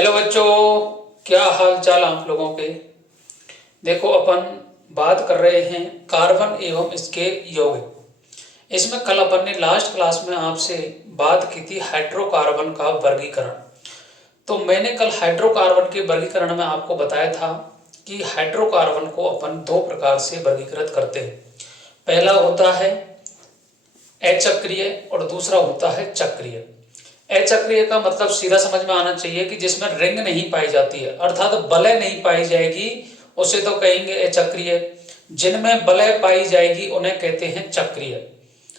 Hello बच्चों, क्या हाल चाल आप लोगों के। देखो, अपन बात कर रहे हैं कार्बन एवं इसके यौगिक। इसमें कल अपन ने लास्ट क्लास में आपसे बात की थी हाइड्रोकार्बन का वर्गीकरण। तो मैंने कल हाइड्रोकार्बन के वर्गीकरण में आपको बताया था कि हाइड्रोकार्बन को अपन दो प्रकार से वर्गीकृत करते हैं। पहला होता है अचक्रिय और दूसरा होता है चक्रीय। अचक्रिय का मतलब सीधा समझ में आना चाहिए कि जिसमें रिंग नहीं पाई जाती है, अर्थात वलय नहीं पाई जाएगी, उसे तो कहेंगे अचक्रिय। जिनमें वलय पाई जाएगी उन्हें कहते हैं चक्रीय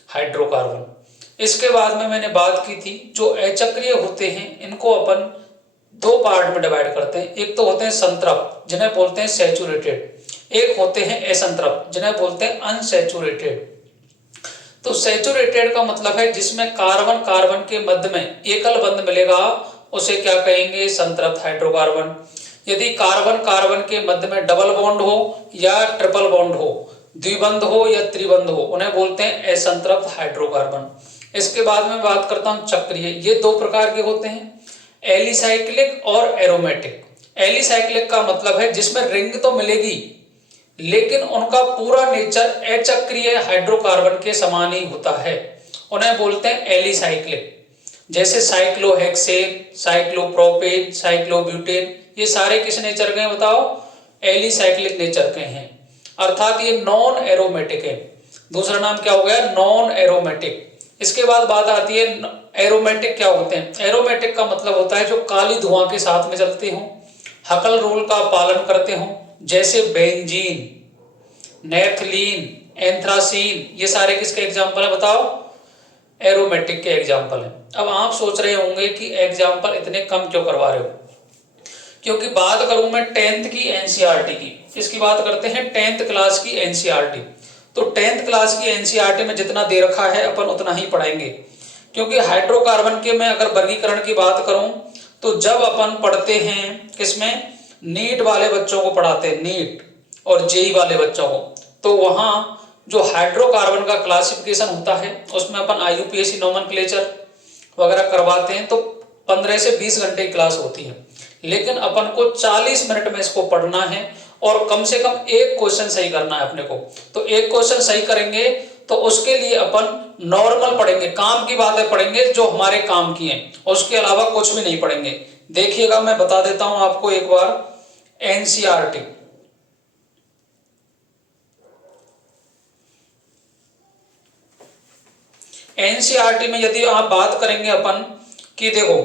हाइड्रोकार्बन। इसके बाद में मैंने बात की थी जो अचक्रिय होते हैं इनको अपन दो पार्ट में डिवाइड करते हैं। एक तो होते हैं संतृप्त जिन्हें बोलते हैं सैचुरेटेड, एक होते हैं असंतृप्त जिन्हें बोलते हैं अनसैचुरेटेड। तो सैचुरेटेड का मतलब है जिसमें कार्बन कार्बन के मध्य में एकल बंध मिलेगा, उसे क्या कहेंगे, संतृप्त हाइड्रोकार्बन। यदि कार्बन कार्बन के मध्य में डबल बॉन्ड हो या ट्रिपल बॉन्ड हो, द्विबंध हो या त्रिबंध हो, उन्हें बोलते हैं असंतृप्त हाइड्रोकार्बन। इसके बाद में बात करता हूं चक्रीय। ये दो प्रकार के होते हैं, एलिसाइक्लिक और एरोमेटिक। एलिसाइक्लिक का मतलब है जिसमें रिंग तो मिलेगी लेकिन उनका पूरा नेचर अचक्रीय हाइड्रोकार्बन के समान ही होता है, उन्हें बोलते हैं एलिसाइक्लिक। जैसे साइक्लोहेक्सेन, साइक्लोप्रोपेन, साइक्लोब्यूटेन, ये सारे किस नेचर के हैं बताओ, एलिसाइक्लिक नेचर के हैं, अर्थात ये नॉन एरोमेटिक है। दूसरा नाम क्या हो गया, नॉन एरोमेटिक। इसके बाद बात आती है एरोमेटिक क्या होते हैं। एरोमेटिक का मतलब होता है जो काली धुआं के साथ में चलते हों, हकल रूल का पालन करते हों, जैसे बेंजीन, नेफ्थलीन, एंथ्रासीन, ये सारे किसके एग्जाम्पल है बताओ, एरोमेटिक के एग्जाम्पल हैं। अब आप सोच रहे होंगे कि एग्जाम्पल इतने कम क्यों करवा रहे हो, क्योंकि बात करूं मैं 10th की एनसीईआरटी की। इसकी बात करते हैं 10th क्लास की एनसीईआरटी। तो 10th क्लास की एनसीईआरटी में जितना दे रखा है अपन उतना ही पढ़ाएंगे, क्योंकि हाइड्रोकार्बन के मैं अगर वर्गीकरण की बात करूं तो जब अपन पढ़ते हैं किसमें, नीट वाले बच्चों को पढ़ाते हैं, नीट और जेई वाले बच्चों को, तो वहां जो हाइड्रोकार्बन का क्लासिफिकेशन होता है उसमें अपन आईयूपीएसी नोमेनक्लेचर वगैरह करवाते हैं, तो 15 से 20 घंटे की क्लास होती है। लेकिन अपन को 40 मिनट में इसको पढ़ना है और कम से कम एक क्वेश्चन सही करना है अपने को। तो एक क्वेश्चन सही करेंगे तो उसके लिए अपन नॉर्मल पढ़ेंगे, काम की बातें पढ़ेंगे जो हमारे काम की हैं, उसके अलावा कुछ भी नहीं पढ़ेंगे। देखिएगा, मैं बता देता हूं आपको एक बार एनसीईआरटी। एनसीईआरटी में यदि आप बात करेंगे अपन कि देखो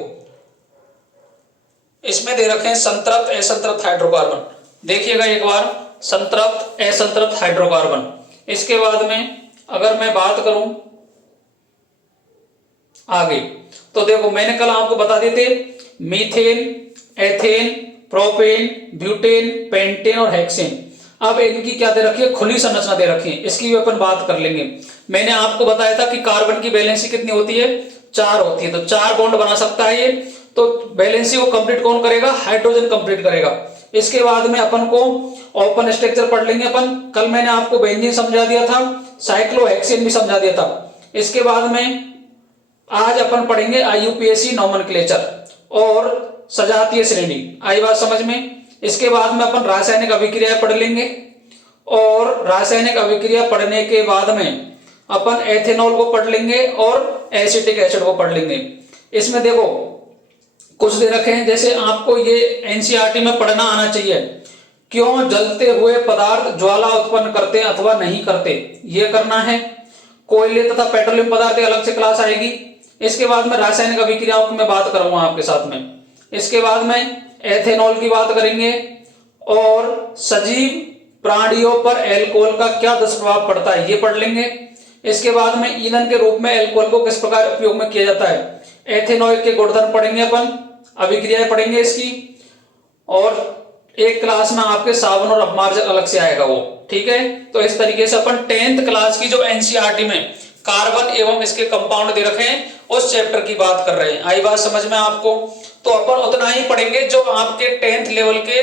इसमें दे रखे हैं संतृप्त असंतृप्त हाइड्रोकार्बन। देखिएगा एक बार, संतृप्त असंतृप्त हाइड्रोकार्बन। इसके बाद में अगर मैं बात करूं आगे, तो देखो मैंने कल आपको बता दिए थे methane, ethane, propane, butane, pentane और हेक्सेन। अब इनकी क्या दे रखी है, खुली संरचना दे रखी है, इसकी भी अपन बात कर लेंगे। मैंने आपको बताया था कि कार्बन की वैलेंसी कितनी होती है, 4 होती है, तो 4 बॉन्ड बना सकता है ये। तो वैलेंसी को कंप्लीट कौन करेगा, हाइड्रोजन कंप्लीट करेगा। इसके बाद में अपन को ओपन स्ट्रक्चर पढ़ लेंगे अपन। कल मैंने आपको बेंजीन समझा दिया था, साइक्लोहेक्सेन भी समझा दिया था। इसके बाद में आज अपन पढ़ेंगे आईयूपीएसी नोमेनक्लेचर और सजातीय श्रेणी। आई बात समझ में। इसके बाद में अपन रासायनिक अभिक्रिया पढ़ लेंगे और रासायनिक अभिक्रिया पढ़ने के बाद में अपन एथेनॉल को पढ़ लेंगे और एसिटिक एसिड को पढ़ लेंगे। इसमें देखो कुछ दे रखे हैं, जैसे आपको ये एनसीईआरटी में पढ़ना आना चाहिए, क्यों जलते हुए पदार्थ ज्वाला उत्पन्न करते अथवा नहीं करते, ये करना है। कोयले तथा पेट्रोलियम पदार्थ अलग से क्लास आएगी। इसके बाद में रासायनिक अभिक्रियाओं की मैं बात करूंगा आपके साथ में। इसके बाद में एथेनॉल की बात करेंगे और सजीव प्राणियों पर एल्कोहल का क्या दुष्प्रभाव पड़ता है, ये पढ़ लेंगे। इसके बाद में ईंधन के रूप में एल्कोहल को किस प्रकार उपयोग में किया जाता है, एथेनॉल के गुणधर्म पढ़ेंगे अपन, अभिक्रियाएं पढ़ेंगे इसकी। और एक क्लास में आपके सावन और अपमार्जक अलग से आएगा वो, ठीक है। तो इस तरीके से अपन 10th क्लास की जो एनसीईआरटी में कार्बन एवं इसके कंपाउंड दे रखे हैं उस चैप्टर की बात कर रहे हैं। आई बात समझ में आपको। तो अपन उतना ही पढ़ेंगे जो आपके 10th लेवल के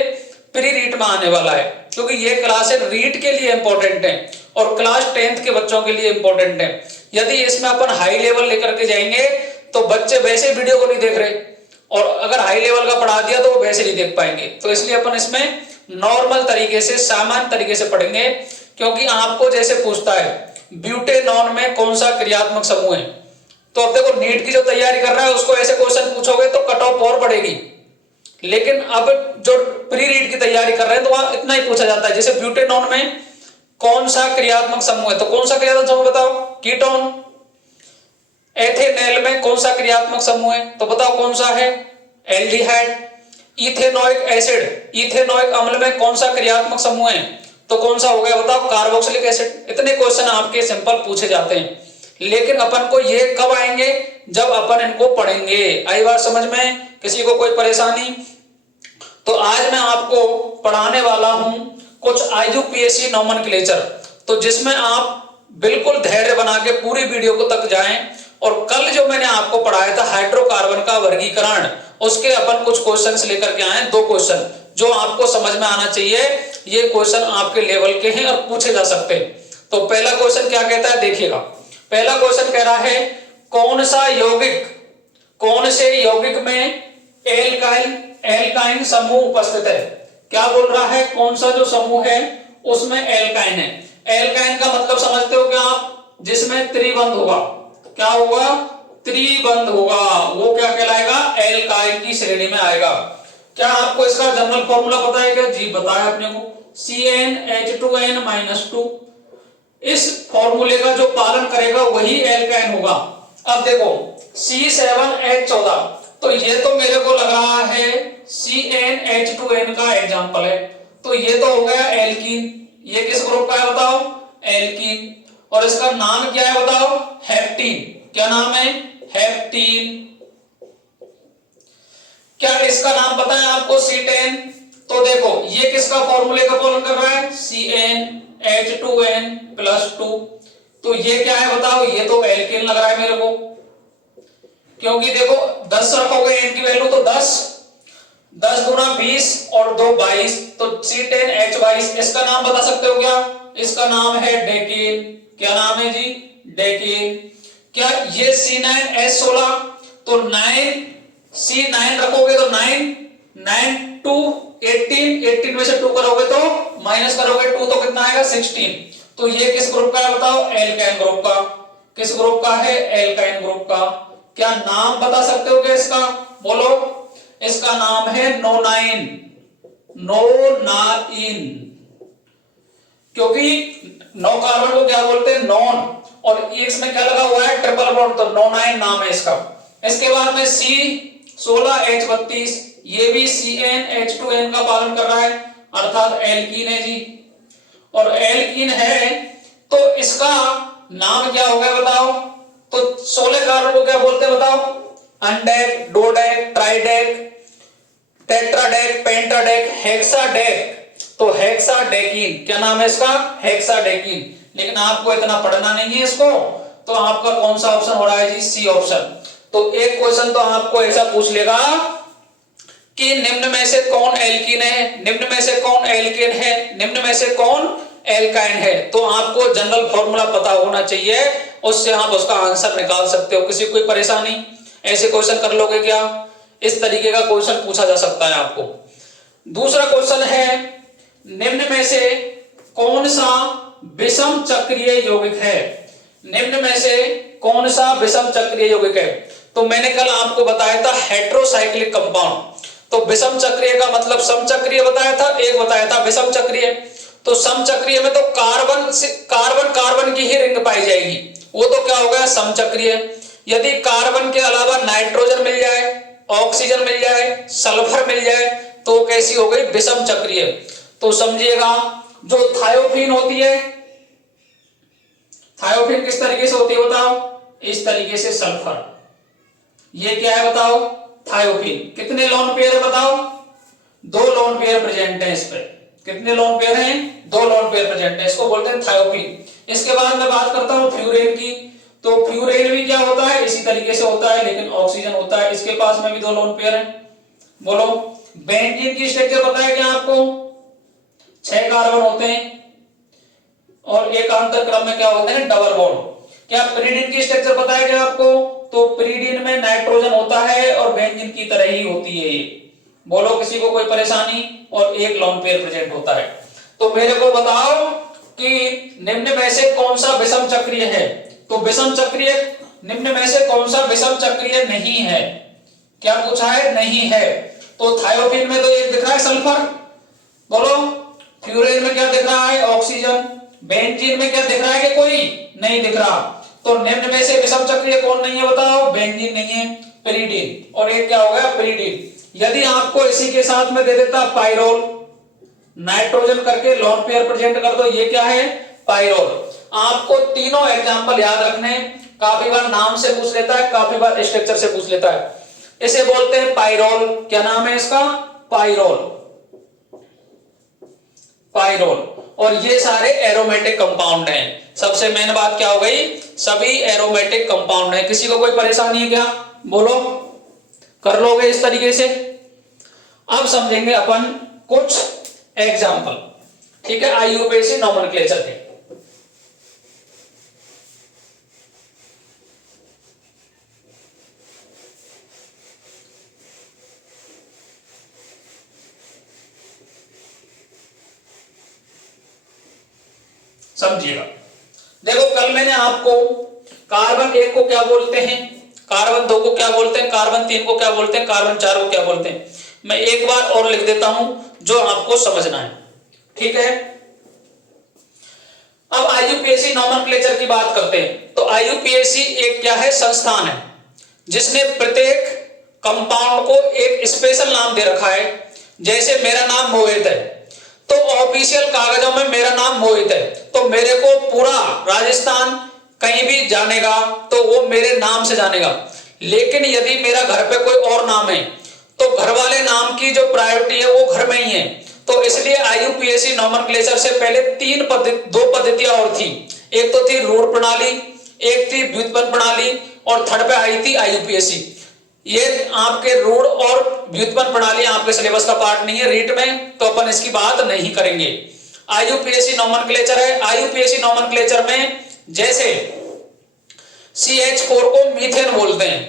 प्री रीट में आने वाला है, क्योंकि ये क्लास रीट के लिए इंपॉर्टेंट है और क्लास 10th के बच्चों के लिए इंपॉर्टेंट है। यदि इसमें अपन हाई लेवल लेकर के जाएंगे तो बच्चे वैसे वीडियो को नहीं देख रहे और अगर हाई लेवल का पढ़ा दिया तो वो वैसे नहीं देख पाएंगे। तो इसलिए अपन इसमें नॉर्मल तरीके से, सामान्य तरीके से पढ़ेंगे। क्योंकि आपको जैसे पूछता है ब्यूटेनॉन में कौन सा क्रियात्मक समूह है, तो अब देखो नीट की जो तैयारी कर रहा है उसको ऐसे क्वेश्चन पूछोगे तो कट ऑफ और बढ़ेगी। लेकिन अब जो प्री रीड की तैयारी कर रहे हैं तो वहां इतना ही पूछा जाता है, जैसे ब्यूटेनॉन में कौन सा क्रियात्मक समूह है, तो कौन सा क्रियात्मक समूह बताओ, कीटोन। एथेनॉल में कौन सा क्रियात्मक समूह है, तो बताओ कौन सा है, एल्डिहाइड। इथेनोइक एसिड, इथेनोइक अम्ल में कौन सा क्रियात्मक समूह है, तो कौन सा हो गया बताओ, कार्बोक्सिलिक एसिड। इतने क्वेश्चन आपके सिंपल पूछे जाते हैं। लेकिन अपन को ये कब आएंगे, जब अपन इनको पढ़ेंगे। आई बात समझ में, किसी को कोई परेशानी? तो आज मैं आपको पढ़ाने वाला हूं कुछ IUPAC नोमेनक्लेचर, तो जिसमें आप बिल्कुल धैर्य बना के पूरी वीडियो को तक जाएं। और कल जो मैंने आपको पढ़ाया था हाइड्रोकार्बन का वर्गीकरण, उसके अपन कुछ क्वेश्चंस लेकर के आए, 2 क्वेश्चन जो आपको समझ में आना चाहिए। ये क्वेश्चन आपके लेवल के हैं और पूछे जा सकते हैं। तो पहला क्वेश्चन क्या कहता है, देखिएगा। पहला क्वेश्चन कह रहा है कौन सा यौगिक, कौन से यौगिक में एल्काइन समूह उपस्थित है। क्या बोल रहा है, कौन सा जो समूह है उसमें एल्काइन है। एल्काइन का मतलब समझते हो क्या आप, जिसमें त्रिबंध होगा। क्या होगा, त्रिबंध होगा, वो क्या कहलाएगा, एल्काइन की श्रेणी में आएगा। क्या आपको इसका जनरल फॉर्मूला पता है क्या? जी बताया अपने को, CnH2n-2। इस फॉर्मूले का जो पालन करेगा वही एल्काइन होगा। अब देखो C7H14, तो ये तो मेरे को लग रहा है CnH2n का एग्जांपल है, तो ये तो हो गया एल्कीन। ये किस ग्रुप का है बताओ, एल्कीन। और इसका नाम क्या है बताओ, हेप्टीन। क्या नाम है, हेप्टीन। क्या इसका नाम पता है आपको, C10? तो देखो ये किसका फॉर्मूले का पालन कर रहा है, CnH2n+2। तो ये क्या है बताओ, ये तो एल्कीन लग रहा है मेरे को। क्योंकि देखो 10 रखोगे n की वैल्यू तो 10 दूना 20 और 2 22, तो C10H22। इसका नाम बता सकते हो क्या, इसका नाम है डेकीन। क्या नाम है जी, डेकीन। क्या ये C9H16, तो 9 रखोगे तो 9 2 18 में से 2 करोगे तो माइनस करोगे 2 तो कितना आएगा, 16। तो ये किस ग्रुप का है बताओ, एल्काइन ग्रुप का। किस ग्रुप का है, एल्काइन ग्रुप का। क्या नाम बता सकते हो क्या इसका, बोलो। इसका नाम है नोनाइन, नोनाइन। क्योंकि 9 कार्बन को क्या बोलते हैं, नॉन, और इसमें क्या लगा हुआ है, ट्रिपल बॉन्ड, तो नोनाइन नाम है इसका। इसके बाद में C16H32, ये भी CnH2n का पालन कर रहा है, अर्थात एल्कीन है जी। और एल्कीन है तो इसका नाम क्या हो गया बताओ, तो 16 कार्बन को क्या बोलते हैं बताओ, अनडेक, डोडेक, ट्राइडेक, टेट्राडेक, पेंटाडेक, हेक्साडेक। तो हेक्साडेकिन, क्या नाम है इसका, हेक्साडेकिन। लेकिन आपको इतना पढ़ना नहीं है इसको, तो आपका कौन सा ऑप्शन हो रहा है जी, सी ऑप्शन। तो एक क्वेश्चन तो आपको ऐसा पूछ लेगा कि निम्न में से कौन एल्कीन है, निम्न में से कौन एल्केन है, निम्न में से कौन एल्काइन है। तो आपको जनरल फॉर्मूला पता होना चाहिए, उससे आप उसका आंसर निकाल सकते हो। किसी कोई परेशानी, ऐसे क्वेश्चन कर लोगे क्या, इस तरीके का क्वेश्चन पूछा जा सकता है आपको। दूसरा क्वेश्चन है निम्न में से कौन सा विषम चक्रीय यौगिक है, निम्न में से कौन सा विषम चक्रीय यौगिक है। तो मैंने कल आपको बताया था हेट्रोसाइक्लिक कंपाउंड। तो विषम चक्रीय का मतलब समचक्रीय बताया था, एक बताया था विषम चक्रीय। तो समचक्रीय में तो कार्बन से कार्बन की ही रिंग पाई जाएगी, वो तो क्या हो गया, समचक्रीय। यदि कार्बन के अलावा नाइट्रोजन मिल जाए, ऑक्सीजन मिल जाए, सल्फर मिल जाए, तो कैसी हो गई, विषम चक्रीय। तो समझिएगा जो थायोफीन होती है, थायोफीन किस तरीके से होती है बताओ, इस तरीके से सल्फर। ये क्या है बताओ, थायोफीन। कितने लोन पेयर है बताओ, 2 लोन पेयर प्रेजेंट है इस पे। कितने लोन पेयर हैं, 2 लोन पेयर प्रेजेंट है, इसको बोलते हैं थायोफीन। इसके बाद मैं बात करता हूं फ्यूरेन की। तो फ्यूरेन भी क्या होता है, इसी तरीके से होता है, लेकिन ऑक्सीजन होता है। इसके पास में भी 2 लोन पेयर है। बोलो बेंजीन की स्ट्रक्चर पता है क्या आपको, 6 कार्बन होते हैं और एक अंतर क्रम में क्या होते हैं, डबल बॉन्ड। क्या पिरिडिन की स्ट्रक्चर पता है क्या आपको, तो पिरीडीन में नाइट्रोजन होता है और बेंजीन की तरह ही होती है ये। बोलो किसी को कोई परेशानी? और एक लोन पेयर प्रेजेंट होता है। तो मेरे को बताओ कि निम्न में से कौन सा विषम चक्रीय है? तो विषम चक्रीय निम्न में से कौन सा विषम चक्रीय नहीं है? क्या पूछा है? नहीं है। तो थायोफिन में तो एक दिख रहा है सल्फर, बोलो। फ्यूरेन में क्या दिख रहा है? ऑक्सीजन। बेंजीन में क्या दिख रहा है कि कोई नहीं दिख रहा? तो निम्न में से विषम चक्रीय कौन नहीं है बताओ? बेंजीन नहीं है, पिरीडीन। और एक क्या हो गया? पिरीडीन। यदि आपको इसी के साथ में दे देता पाइरोल, नाइट्रोजन करके लोन पेयर प्रेजेंट कर दो, ये क्या है? पाइरोल। आपको तीनों एग्जांपल याद रखने, काफी बार नाम से पूछ लेता है, काफी बार स्ट्रक्चर से पूछ लेता है। इसे बोलते हैं पाइरोल। क्या नाम है इसका? पाइरोल। पाइरोल। और ये सारे एरोमेटिक कंपाउंड हैं। सबसे मेन बात क्या हो गई? सभी एरोमेटिक कंपाउंड हैं। किसी को कोई परेशानी है क्या? बोलो, कर लोगे इस तरीके से? अब समझेंगे अपन कुछ एग्जांपल, ठीक है, आईयूपीएसी नोमेनक्लेचर के। समझिएगा। देखो, कल मैंने आपको कार्बन 1 को क्या बोलते हैं, कार्बन 2 को क्या बोलते हैं, कार्बन 3 को क्या बोलते हैं, कार्बन 4 को क्या बोलते हैं, मैं एक बार और लिख देता हूं जो आपको समझना है, ठीक है। अब आईयूपीएसी नोमेनक्लेचर की बात करते हैं। तो आईयूपीएसी एक क्या है? संस्थान है जिसने प्रत्येक कंपाउंड को एक स्पेशल नाम दे रखा है। जैसे मेरा नाम मोहित है, तो ऑफिशियल कागजों में मेरा नाम मोहित है, तो मेरे को पूरा राजस्थान कहीं भी जानेगा तो वो मेरे नाम से जानेगा। लेकिन यदि मेरा घर पे कोई और नाम है तो घर वाले नाम की जो प्रायोरिटी है वो घर में ही है। तो इसलिए आईयूपीएसी नोमेनक्लेचर से पहले दो पद्धतियां और थी। एक तो थी रूढ़ प्रणाली, एक थी व्युत्पन्न प्रणाली, और थर्ड पे आई थी आईयूपीएसी। ये आपके रूढ़ और व्युत्पन्न प्रणाली आपके सिलेबस का पार्ट नहीं है रीट में, तो अपन इसकी बात नहीं करेंगे। आईयूपीएसी नोमेनक्लेचर है। आईयूपीएसी नोमेनक्लेचर में जैसे CH4 को मीथेन बोलते हैं,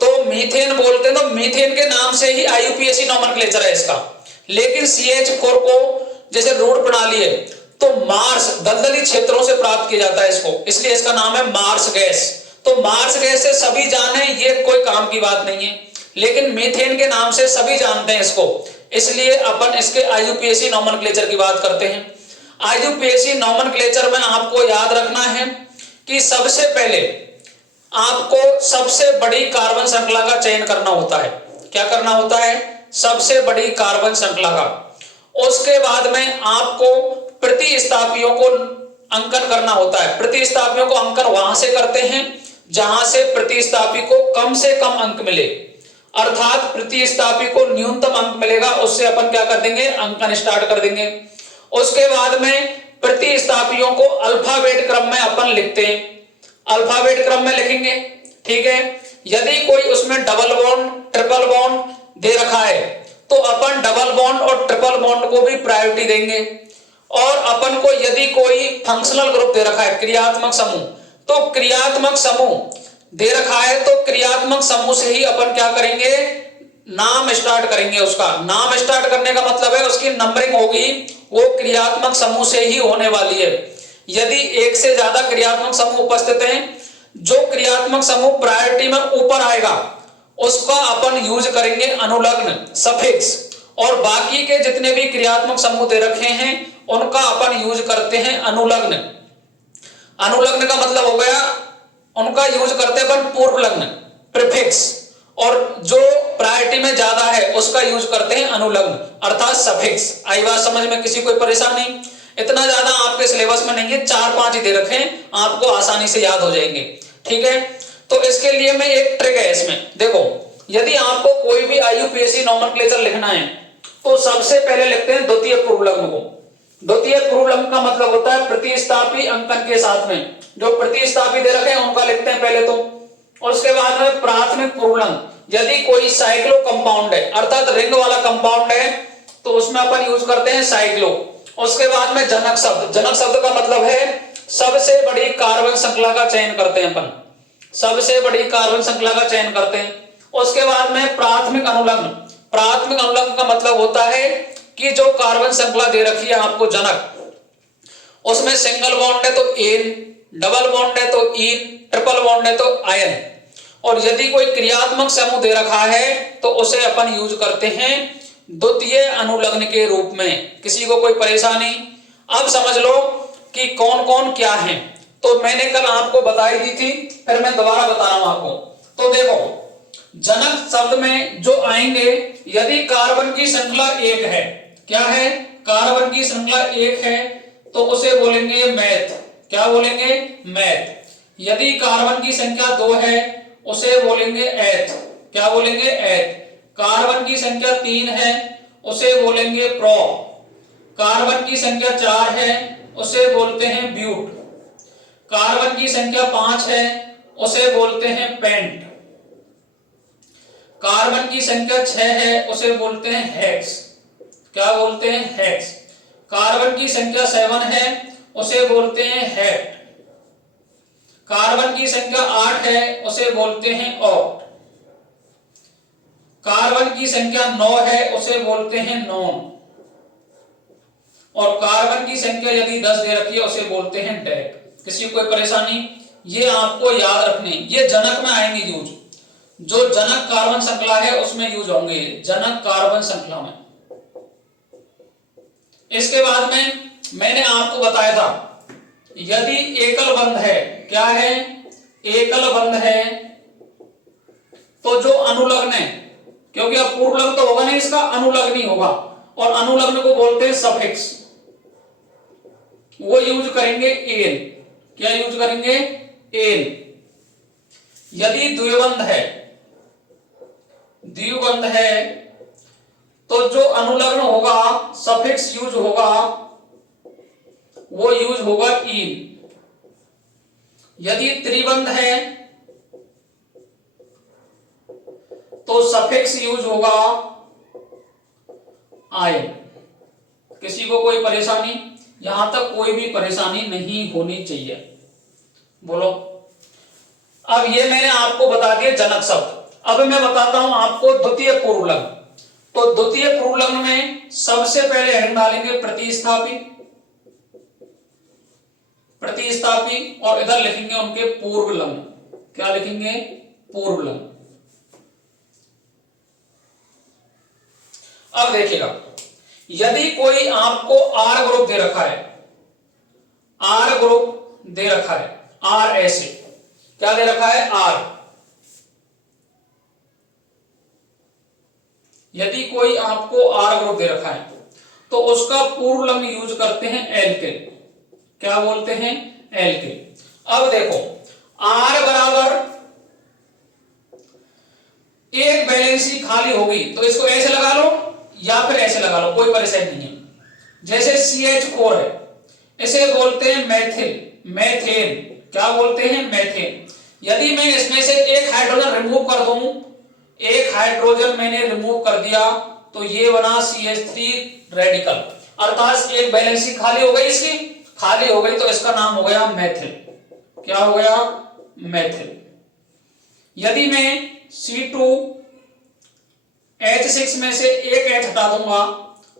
तो मीथेन बोलते हैं, तो मीथेन के नाम से ही आईयूपीएसी नोमेनक्लेचर है इसका। लेकिन CH4 को जैसे रूढ़ प्रणाली है तो मार्स दलदली क्षेत्रों से प्राप्त किया जाता है इसको, इसलिए इसका नाम है मार्स गैस। तो मार्स गैस से सभी जाने ये कोई काम की बात नहीं है, लेकिन मीथेन के नाम से सभी जानते हैं इसको, इसलिए अपन इसके आईयूपीएसी नोमेनक्लेचर की बात करते हैं। आईयूपीएसी नोमेनक्लेचर में आपको याद रखना है कि सबसे पहले आपको सबसे बड़ी कार्बन श्रृंखला का चयन करना होता है। क्या करना होता है? सबसे बड़ी कार्बन श्रृंखला का। उसके बाद में आपको प्रतिस्थापियों को अंकन करना होता है। प्रतिस्थापियों को अंकन वहां से करते हैं जहां से प्रतिस्थापी को कम से कम अंक मिले, अर्थात प्रतिस्थापी को न्यूनतम अंक मिलेगा, उससे अपन क्या कर देंगे? अंकन स्टार्ट कर देंगे। उसके बाद में प्रतिस्थापियों को अल्फाबेट क्रम में अपन लिखते हैं, अल्फाबेट क्रम में लिखेंगे, ठीक है। यदि कोई उसमें डबल बॉन्ड ट्रिपल बॉन्ड दे रखा है तो अपन डबल बॉन्ड और ट्रिपल बॉन्ड को भी प्रायोरिटी देंगे। और अपन को यदि कोई फंक्शनल ग्रुप दे रखा है, क्रियात्मक समूह, तो क्रियात्मक समूह दे रखा है तो क्रियात्मक समूह से ही अपन क्या करेंगे? नाम स्टार्ट करेंगे। उसका नाम स्टार्ट करने का मतलब है उसकी नंबरिंग होगी, वो क्रियात्मक समूह से ही होने वाली है। यदि एक से ज्यादा क्रियात्मक समूह उपस्थित हैं, जो क्रियात्मक समूह प्रायोरिटी में ऊपर आएगा उसका अपन यूज करेंगे अनुलग्न सफिक्स, और बाकी के जितने भी क्रियात्मक समूह दे रखे हैं उनका अपन यूज करते हैं अनुलग्न। अनुलग्न का मतलब हो गया उनका यूज करते हैं अपन पूर्वलग्न प्रीफिक्स, और जो प्रायोरिटी में ज्यादा है उसका यूज करते हैं अनुलग्न अर्थात सफिक्स। आई बात समझ में? किसी कोई परेशानी? इतना ज्यादा आपके सिलेबस में नहीं है, 4-5 ही दे रखे हैं, आपको आसानी से याद हो जाएंगे, ठीक है। तो इसके लिए मैं एक ट्रिक है इसमें, देखो, यदि आपको कोई भी आईयूपीएसी नोमेनक्लेचर लिखना है तो सबसे पहले लिखते हैं द्वितीय पूर्वलग्न को। द्वितीय पूर्वलग्न का मतलब होता है प्रतिस्थापी अंकन के साथ में जो प्रतिस्थापी दे रखे हैं उनका लिखते हैं पहले तो, और उसके बाद में प्राथमिक पूर्वलग्न। यदि कोई साइक्लो कंपाउंड है अर्थात रिंग वाला कंपाउंड है तो उसमें अपन यूज करते हैं साइक्लो। उसके बाद में जनक शब्द, जनक शब्द का मतलब है सबसे बड़ी कार्बन श्रृंखला का चयन करते हैं अपन, सबसे बड़ी कार्बन श्रृंखला का चयन करते हैं। उसके बाद में प्राथमिक अनुलग्न। प्राथमिक अनुलग्न का मतलब होता है कि जो कार्बन श्रृंखला दे रखी है आपको जनक, उसमें सिंगल बॉन्ड है तो एन, डबल बॉन्ड है तो इन, ट्रिपल बॉन्ड है तो आयन, और यदि कोई क्रियात्मक समूह दे रखा है तो उसे अपन यूज करते हैं द्वितीय अनुलग्न के रूप में। किसी को कोई परेशानी? अब समझ लो कि कौन कौन क्या है। तो मैंने कल आपको बताई दी थी, फिर मैं दोबारा बता रहा हूं आपको। तो देखो, जनक शब्द में जो आएंगे, यदि कार्बन की श्रृंखला एक है, क्या है? कार्बन की श्रृंखला एक है तो उसे बोलेंगे मैथ। क्या बोलेंगे? मैथ। यदि कार्बन की संख्या 2 है उसे बोलेंगे एथ। क्या बोलेंगे? एथ। कार्बन की संख्या 3 है उसे बोलेंगे प्रो। कार्बन की संख्या 4 है उसे बोलते हैं ब्यूट। कार्बन की संख्या 5 है उसे बोलते हैं पेंट। कार्बन की संख्या 6 है उसे बोलते हैं हेक्स। क्या बोलते हैं? हेक्स। कार्बन की संख्या 7 है उसे बोलते हैं हेक्ट। कार्बन की संख्या 8 है उसे बोलते हैं ऑक्ट। कार्बन की संख्या 9 है उसे बोलते हैं नॉन। और कार्बन की संख्या यदि 10 दे रखी है उसे बोलते हैं डेक। किसी को कोई परेशानी? ये आपको याद रखने, ये जनक में आएंगे यूज। जो जनक कार्बन श्रृंखला है उसमें यूज होंगे, जनक कार्बन श्रृंखला में। इसके बाद में मैंने आपको बताया था, यदि एकल बंध है, क्या है? एकल बंध है, तो जो अनुलग्न है, क्योंकि अब पूर्वलग्न तो होगा नहीं, इसका अनुलग्न ही होगा, और अनुलग्न को बोलते हैं सफिक्स। वो यूज करेंगे एन। क्या यूज करेंगे? एन। यदि द्विबंध है, द्विबंध है, तो जो अनुलग्न होगा, सफिक्स यूज होगा, वो यूज होगा इन। यदि त्रिबंध है तो सफिक्स यूज होगा आयन। किसी को कोई परेशानी? यहां तक कोई भी परेशानी नहीं होनी चाहिए। बोलो। अब ये मैंने आपको बता दिया जनक शब्द। अब मैं बताता हूं आपको द्वितीय पूर्वलग्न। तो द्वितीय पूर्वलग्न में सबसे पहले हम डालेंगे प्रतिस्थापी। प्रतिस्थापी, और इधर लिखेंगे उनके पूर्वलग्न। क्या लिखेंगे? पूर्वलग्न। अब देखिएगा, यदि कोई आपको आर ग्रुप दे रखा है, आर ग्रुप दे रखा है, आर ऐसे, क्या दे रखा है? आर। यदि कोई आपको आर ग्रुप दे रखा है तो उसका पूर्वलग्न यूज करते हैं एल्केन। क्या बोलते हैं? एल्केन। अब देखो, आर बराबर एक वैलेंसी खाली होगी तो इसको ऐसे लगा लो या फिर ऐसे लगा लो, कोई परेशानी नहीं है। जैसे CH4 है, इसे बोलते हैं मैथिल, मैथेन। क्या बोलते हैं? मैथेन। यदि मैं इसमें से एक हाइड्रोजन रिमूव कर दूं, एक हाइड्रोजन मैंने रिमूव कर दिया, तो ये बना CH3 रेडिकल, अर्थात एक वैलेंसी खाली हो गई, इसकी खाली हो गई, तो इसका नाम हो गया मैथिल। क्या हो गया? मैथिल। यदि मैं C2H6 में से एक H हटा दूंगा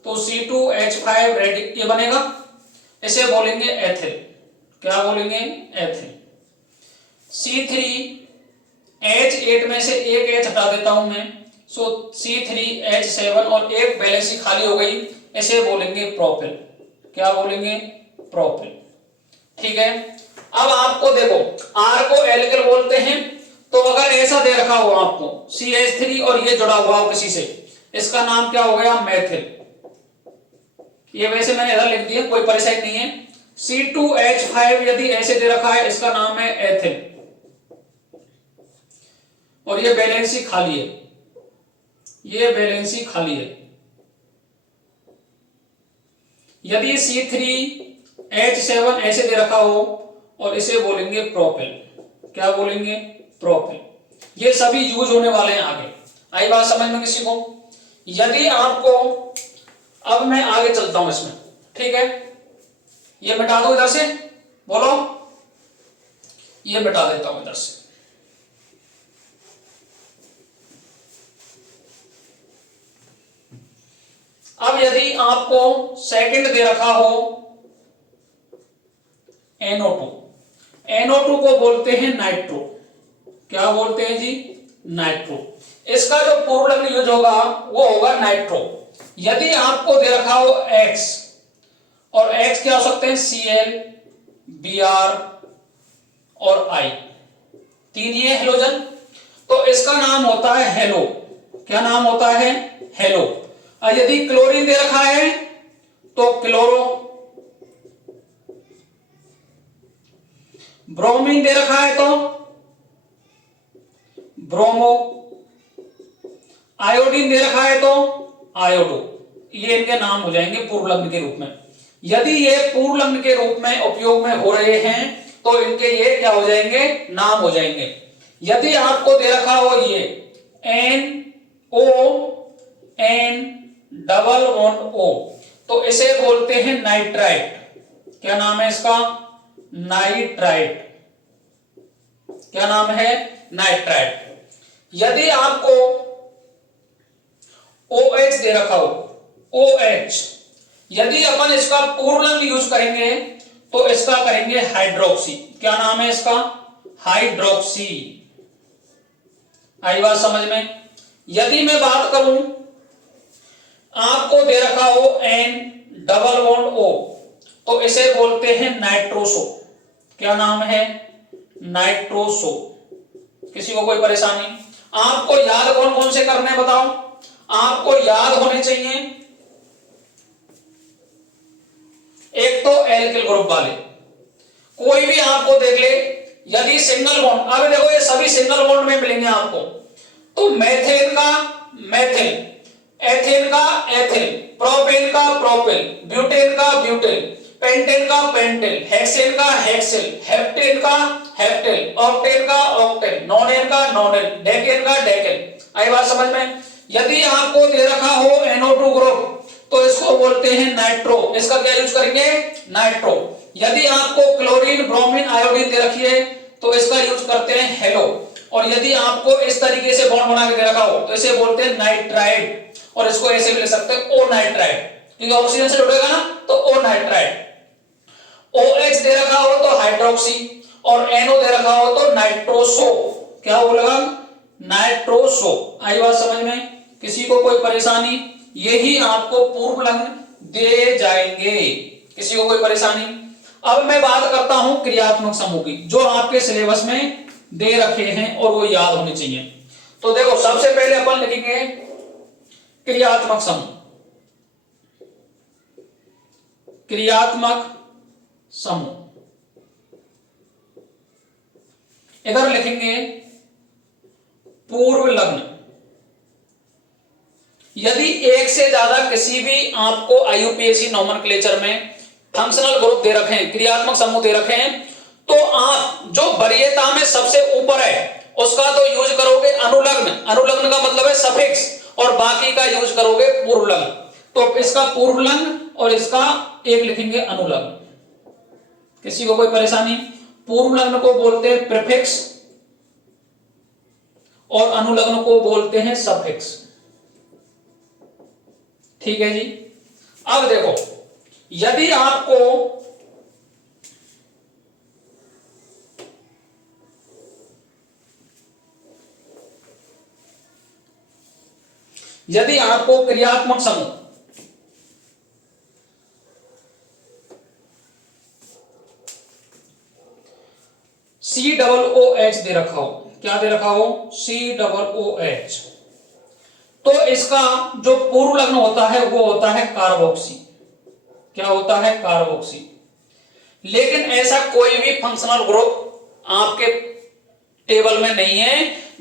तो C2H5 रेडिकल ये बनेगा, इसे बोलेंगे एथिल। क्या बोलेंगे? एथिल। C3H8 में से एक H हटा देता हूं मैं, सो C3H7 और एक वैलेंसी खाली हो गई, इसे बोलेंगे प्रोपिल। क्या बोलेंगे? प्रोपिल। ठीक है। अब आपको देखो, R को एल्किल बोलते हैं, तो अगर ऐसा दे रखा हो आपको CH3 और ये जुड़ा हुआ हो किसी से, इसका नाम क्या हो गया? मैथिल। ये वैसे मैंने इधर लिख दिया, कोई परेशानी नहीं है। C2H5 यदि ऐसे दे रखा है, इसका नाम है एथिल, और ये वैलेंसी खाली है, ये वैलेंसी खाली है। यदि C3H7 ऐसे दे रखा हो और इसे बोलेंगे प्रोपिल। क्या बोलेंगे? प्रोपिल। ये सभी यूज होने वाले हैं आगे। आई बात समझ में किसी को? यदि आपको, अब मैं आगे चलता हूं इसमें, ठीक है, ये मिटा दो इधर से, बोलो, ये मिटा देता हूं इधर से। अब यदि आपको सेकंड दे रखा हो NO2, NO2 को बोलते हैं नाइट्रो। क्या बोलते हैं जी? नाइट्रो। इसका जो पूर्व लग्न यूज होगा वो होगा नाइट्रो। यदि आपको दे रखा हो X, और X क्या हो सकते हैं? Cl, Br और I, तीन ये हेलोजन, तो इसका नाम होता है हेलो। क्या नाम होता है? हेलो। और यदि क्लोरीन दे रखा है तो क्लोरो, ब्रोमीन दे रखा है तो ब्रोमो, आयोडीन दे रखा है तो आयोडो। ये इनके नाम हो जाएंगे पूर्व लग्न के रूप में। यदि ये पूर्व लग्न के रूप में उपयोग में हो रहे हैं तो इनके ये क्या हो जाएंगे? नाम हो जाएंगे। यदि आपको दे रखा हो ये NO, N double bond O, तो इसे बोलते हैं नाइट्राइट। क्या नाम है इसका? नाइट्राइट। क्या नाम है? नाइट्राइट। यदि आपको OH दे रखा हो, OH, यदि अपन इसका पूर्व लग्न यूज करेंगे तो इसका करेंगे हाइड्रोक्सी। क्या नाम है इसका? हाइड्रोक्सी। आई बात समझ में? यदि मैं बात करूं, आपको दे रखा हो N डबल बॉन्ड O, तो इसे बोलते हैं नाइट्रोसो। क्या नाम है? नाइट्रोसो। किसी को कोई परेशानी? आपको याद कौन कौन से करने बताओ? आपको याद होने चाहिए एक तो एल्किल ग्रुप वाले, कोई भी आपको देख ले, यदि सिंगल बॉन्ड, अब देखो ये सभी सिंगल बॉन्ड में मिलेंगे आपको, तो मेथेन का मेथिल, एथेन का एथिल, प्रोपेन का प्रोपिल, ब्यूटेन का ब्यूटिल, पेंटेन का पेंटिल, हेक्सेन का हेक्सिल, हेप्टेन का हेप्टिल, ऑक्टेन का ऑक्टेन, नोनेन का नोनेल, डेकेन का डेकेन। आई बात समझ में? यदि आपको दे रखा हो NO2 ग्रुप तो इसको बोलते हैं नाइट्रो। इसका क्या यूज करेंगे? नाइट्रो। यदि आपको क्लोरीन, ब्रोमीन, आयोडीन दे रखी है तो इसका यूज करते हैं हेलो। और यदि आपको इस तरीके से बॉन्ड बना के दे रखा हो तो इसे बोलते हैं नाइट्राइड, और इसको ऐसे भी लिख सकते हैं O नाइट्राइड, क्योंकि ऑक्सीजन से जुड़ेगा ना, तो O नाइट्राइड। OH दे रखा हो तो हाइड्रोक्सी, और NO दे रखा हो तो नाइट्रोसो। क्या बोलेगा? नाइट्रोसो। आई बात समझ में? किसी को कोई परेशानी? यही आपको पूर्व लग्न दे जाएंगे। किसी को कोई परेशानी? अब मैं बात करता हूं क्रियात्मक समूह की, जो आपके सिलेबस में दे रखे हैं और वो याद होने चाहिए। तो देखो, सबसे पहले अपन लिखेंगे क्रियात्मक समूह। क्रियात्मक समूह, इधर लिखेंगे पूर्व लग्न। यदि एक से ज्यादा किसी भी आपको IUPAC नोमेनक्लेचर में फंक्शनल ग्रुप दे रखे हैं, क्रियात्मक समूह दे रखे हैं, तो आप जो वरीयता में सबसे ऊपर है उसका तो यूज करोगे अनुलग्न। अनुलग्न का मतलब है सफिक्स, और बाकी का यूज करोगे पूर्व लग्न। तो इसका पूर्व लग्न और इसका एक लिखेंगे अनुलग्न। किसी को कोई परेशानी? पूर्व लग्न को बोलते हैं प्रीफिक्स और अनुलग्न को बोलते हैं सफिक्स। ठीक है जी। अब देखो, यदि आपको क्रियात्मक समूह COOH दे रखा हो, क्या दे रखा हो? COOH, तो इसका जो पूर्व लग्न होता है वो होता है कार्बोक्सी। क्या होता है? कार्बोक्सी। लेकिन ऐसा कोई भी फंक्शनल ग्रुप आपके टेबल में नहीं है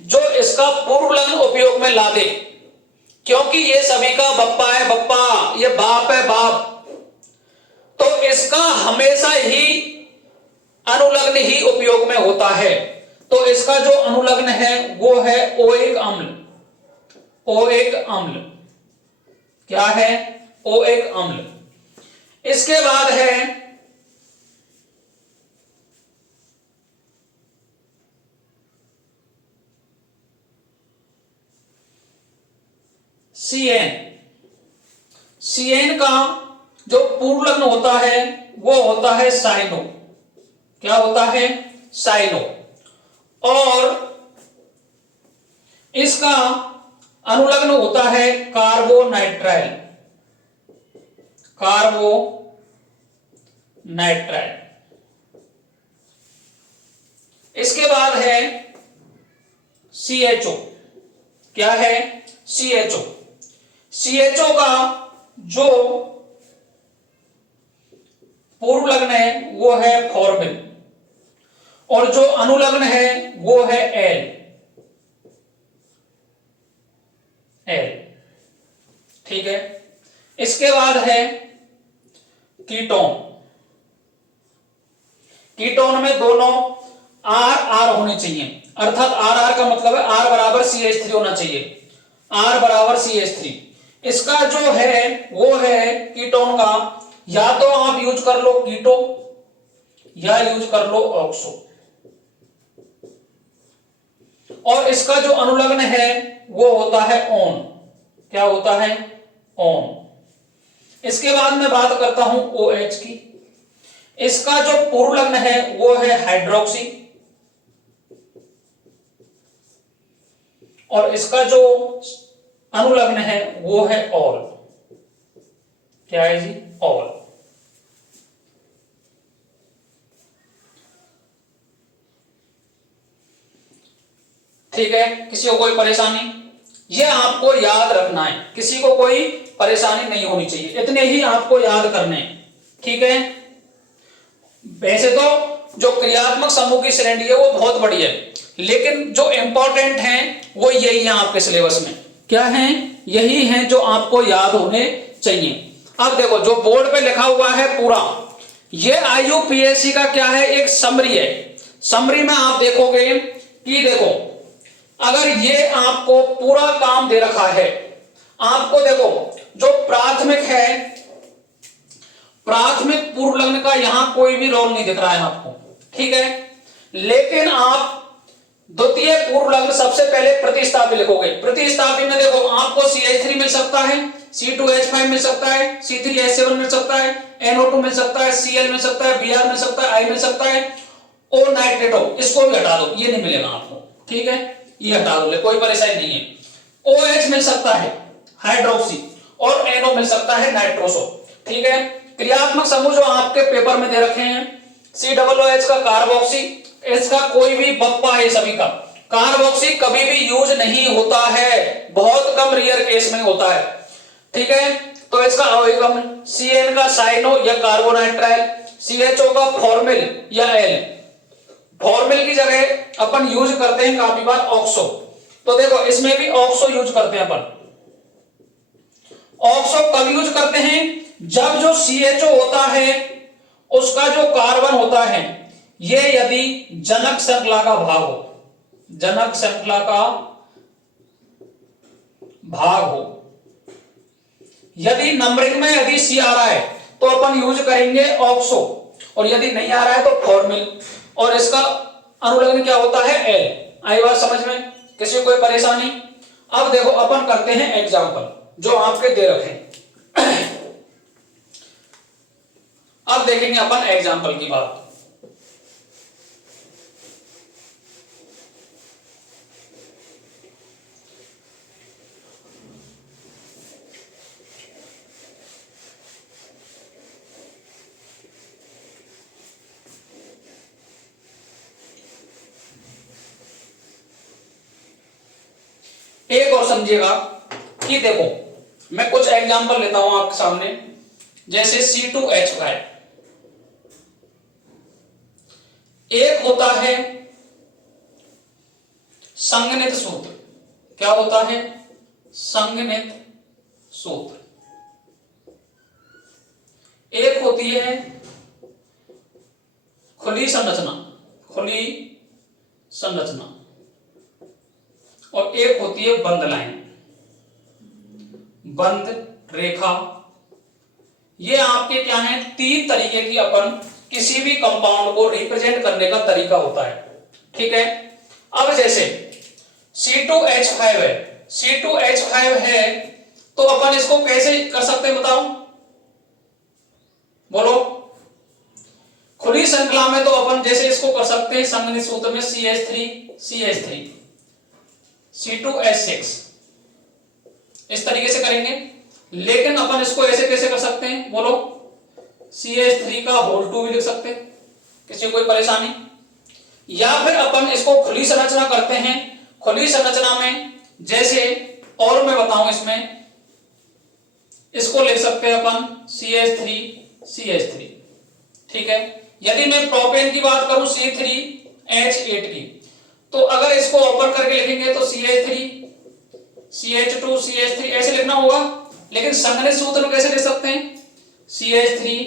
जो इसका पूर्व लग्न उपयोग में ला दे, क्योंकि ये सभी का बप्पा है, बप्पा, ये बाप है, बाप। तो इसका हमेशा ही अनुलग्न ही उपयोग में होता है। तो इसका जो अनुलग्न है वो है ओइक अम्ल। ओइक अम्ल क्या है? ओइक अम्ल। इसके बाद है CN। CN का जो पूर्व लग्न होता है वो होता है साइनो। क्या होता है? साइनो। और इसका अनुलग्न होता है कार्बोनाइट्राइल। कार्बोनाइट्राइल। इसके बाद है CHO। क्या है? CHO। CHO का जो पूर्व लग्न है वो है फॉर्मिल और जो अनुलग्न है वो है एल। ठीक है। इसके बाद है कीटोन। कीटोन में दोनों R होने चाहिए, अर्थात R का मतलब है R बराबर CH3 होना चाहिए। R बराबर CH3। इसका जो है वो है कीटोन का, या तो आप यूज कर लो कीटो या यूज कर लो ऑक्सो। और इसका जो अनुलग्न है वो होता है ओन। क्या होता है? ओन। इसके बाद मैं बात करता हूं OH की। इसका जो पूर्व लग्न है वो है हाइड्रोक्सी और इसका जो अनुलग्न है वो है ऑल। क्या है जी? ऑल। ठीक है। किसी को कोई परेशानी? ये आपको याद रखना है, किसी को कोई परेशानी नहीं होनी चाहिए, इतने ही आपको याद करने हैं। ठीक है। वैसे तो जो क्रियात्मक समूह की श्रेणी है वो बहुत बड़ी है, लेकिन जो इंपॉर्टेंट है वो यही है आपके सिलेबस में। क्या है? यही है जो आपको याद होने चाहिए। अब देखो जो बोर्ड पे लिखा हुआ है पूरा, ये IUPAC का क्या है? एक समरी है। समरी में आप देखोगे कि देखो अगर ये आपको पूरा काम दे रखा है, आपको देखो जो प्राथमिक है, प्राथमिक पूर्व लग्न का यहां कोई भी रोल नहीं दिख रहा है आपको। ठीक है। लेकिन आप द्वितीय पूर्व लग्न सबसे पहले प्रतिस्थापी लिखोगे। प्रतिस्थापी में देखो आपको CH3 मिल सकता है, C2H5 मिल सकता है, C3H7 मिल सकता है, NO2 मिल सकता है, Cl मिल सकता है, Br मिल सकता है, I मिल सकता है, O नाइट्रेट हो, इसको भी हटा दो, ये नहीं मिलेगा आपको। ठीक है, ये हटा दो, कोई परेशानी नहीं है। OH मिल सकता है हाइड्रोक्सी और NO मिल सकता है नाइट्रोसो। ठीक है। क्रियात्मक समूह जो आपके पेपर में दे रखे हैं, COOH का कार्बोक्सी, इसका कोई भी बप्पा है, सभी का कार्बोक्सी कभी भी यूज नहीं होता है, बहुत कम रेयर केस में होता है। ठीक है। तो इसका अवयवम CN का साइनो या कार्बोनाइट्राइल, CHO का फॉर्मिल या एल। फॉर्मिल की जगह अपन यूज करते हैं काफी बार ऑक्सो, तो देखो इसमें भी ऑक्सो यूज करते हैं अपन। ऑक्सो कब यूज करते हैं? जब जो CHO होता है उसका जो कार्बन होता है ये यदि जनक श्रृंखला का भाग हो, जनक श्रृंखला का भाग हो, यदि नंबरिंग में यदि C आ रहा है तो अपन यूज करेंगे ऑक्सो, और यदि नहीं आ रहा है तो फॉर्मिल, और इसका अनुलग्न क्या होता है? एल। आई बात समझ में? किसी को कोई परेशानी? अब देखो अपन करते हैं एग्जांपल जो आपके दे रखे हैं। अब देखेंगे अपन एग्जांपल की बात। एक और समझिएगा कि देखो मैं कुछ एग्जांपल लेता हूं आपके सामने, जैसे C2H5, एक होता है संघनित सूत्र। क्या होता है? संघनित सूत्र। एक होती है खुली संरचना, खुली संरचना, और एक होती है बंद लाइन, बंद रेखा। ये आपके क्या है? तीन तरीके की अपन किसी भी कंपाउंड को रिप्रेजेंट करने का तरीका होता है। ठीक है। अब जैसे C2H5 है, C2H5 है तो तो अपन इसको कैसे कर सकते हैं बताओ, बोलो। खुली श्रृंखला में तो अपन जैसे इसको कर सकते हैं संगनित सूत्र में CH3 C2H6 इस तरीके से करेंगे। लेकिन अपन इसको ऐसे कैसे कर सकते हैं बोलो, CH3 का होल 2 भी लिख सकते हैं, किसी कोई परेशानी। या फिर अपन इसको खुली संरचना करते हैं। खुली संरचना में जैसे और मैं बताऊं, इसमें इसको लिख सकते हैं अपन CH3 ठीक है। यदि मैं प्रोपेन की बात करूं C3H8 की, तो अगर इसको ओपन करके लिखेंगे तो CH3 CH2 CH3 ऐसे लिखना होगा। लेकिन संगनित सूत्र में कैसे लिख सकते हैं, CH3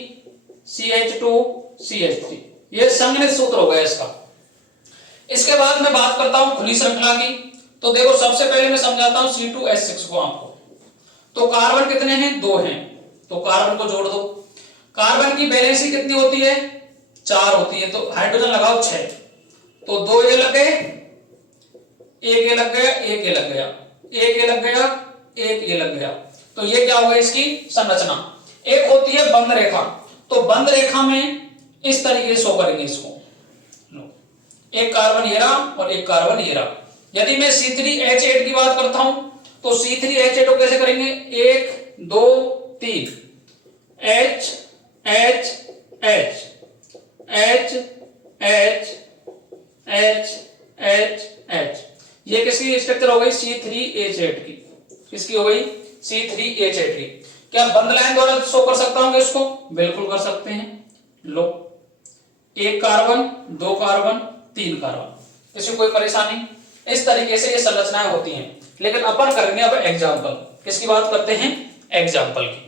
CH2 CH3, ये संगनित सूत्र हो गया इसका। इसके बाद मैं बात करता हूं खुली श्रृंखला की। तो देखो सबसे पहले मैं समझाता हूं C2H6 को आपको। तो कार्बन कितने हैं, 2 हैं, तो कार्बन को जोड़ दो। कार्बन की वैलेंसी कितनी होती है, 4 होती है, तो हाइड्रोजन लगाओ 6, तो 2 ये लग गए, 1 ये लग गया, 1 ये लग गया, 1 ये लग गया, 1 ये लग गया। तो ये क्या होगा इसकी संरचना। एक होती है बंद रेखा, तो बंद रेखा में इस तरीके से शो करेंगे इसको, एक कार्बन ये रहा और एक कार्बन ये रहा। यदि मैं C3H8 की बात करता हूं तो C3H8 को कैसे करेंगे, 1 2 3 H H H H H H H H, ये किसकी स्ट्रक्चर हो गई, C3H8 की। किसकी हो गई, C3H8 की। क्या बंद लाइन द्वारा शो कर सकता हूं इसको, बिल्कुल कर सकते हैं। लो, 1 कार्बन 2 कार्बन 3 कार्बन, इसमें कोई परेशानी। इस तरीके से ये संरचनाएं होती हैं। लेकिन अपन करेंगे अब एग्जाम्पल। किसकी बात करते हैं, एग्जाम्पल की।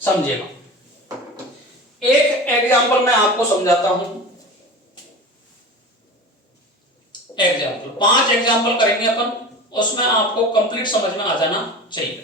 समझिएगा, एक एग्जाम्पल मैं आपको समझाता हूं। एग्जाम्पल 5 एग्जाम्पल करेंगे अपन, उसमें आपको कंप्लीट समझ में आ जाना चाहिए।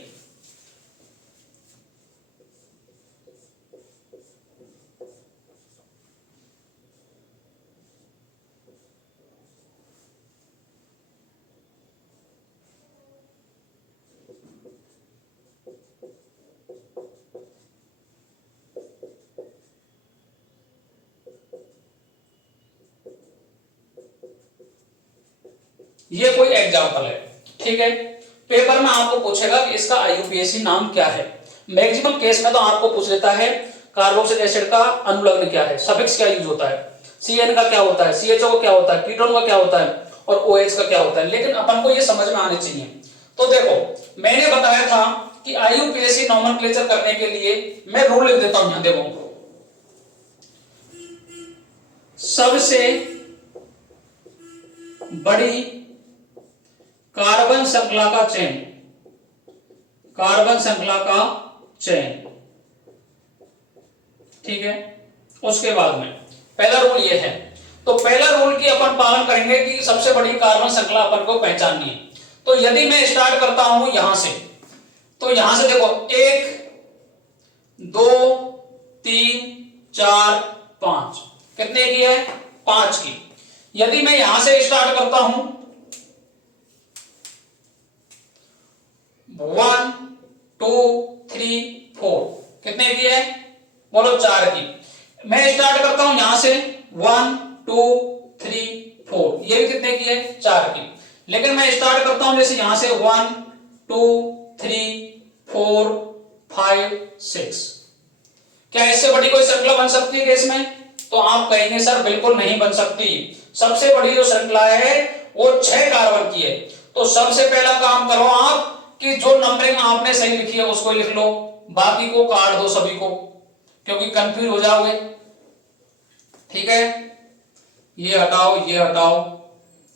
ये कोई एग्जाम्पल है, ठीक है। पेपर में आपको पूछेगा कि इसका IUPAC नाम क्या है। मैक्सिमम केस में तो आपको पूछ लेता है कार्बोक्सिलिक एसिड का अनुलग्न क्या है, सफिक्स क्या यूज होता है, CN का क्या होता है, CHO का क्या होता है, कीटोन का क्या होता है और OH का क्या होता है। लेकिन अपन को ये समझ में आने चाहिए। तो देखो मैंने बताया था कि IUPAC नोमेनक्लेचर करने के लिए मैं रूल लिख देता हूं, यहां देखो, सबसे बड़ी कार्बन श्रृंखला का चेन, कार्बन श्रृंखला का चेन, ठीक है। उसके बाद में पहला रूल ये है, तो पहला रूल की अपन पालन करेंगे कि सबसे बड़ी कार्बन श्रृंखला अपन को पहचाननी है। तो यदि मैं स्टार्ट करता हूं यहां से, तो यहां से देखो 1 2 3 4 5, कितने की है, 5 की। यदि मैं यहां से स्टार्ट करता हूं 1 2 3 4, कितने की है, बोलो 4 की। मैं स्टार्ट करता हूं यहां से 1 2 3 4, ये भी कितने की है, 4 की। लेकिन मैं स्टार्ट करता हूं जैसे यहां से 1 2 3 4 5 6, क्या इससे बड़ी कोई श्रृंखला बन सकती है केस में? तो आप कहेंगे सर बिल्कुल नहीं बन सकती। सबसे बड़ी जो श्रृंखला है वो 6 कार्बन की है। तो सबसे पहला काम करो आप कि जो नंबरिंग आपने सही लिखी है उसको लिख लो, बाकी को काट दो सभी को, क्योंकि कंफ्यूज हो जाओगे, ठीक है। ये हटाओ, ये हटाओ,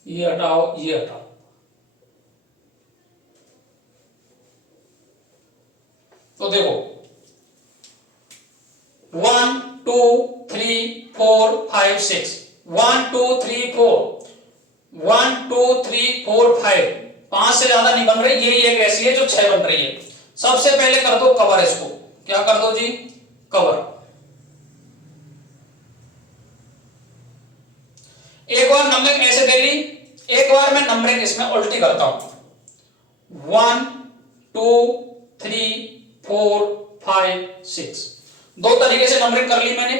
ये हटाओ, ये हटाओ। तो देखो 1 2 3 4 5 6, 1 2 3 4, 1 2 3 4 5, 5 से ज्यादा नहीं बन रही। यही एक ऐसी है जो 6 बन रही है। सबसे पहले कर दो कवर, इसको क्या कर दो जी, कवर। एक बार नंबरिंग ऐसे दे ली, एक बार मैं नंबरिंग इसमें उल्टी करता हूं, 1 2 3 4 5 6, दो तरीके से नंबरिंग कर ली मैंने।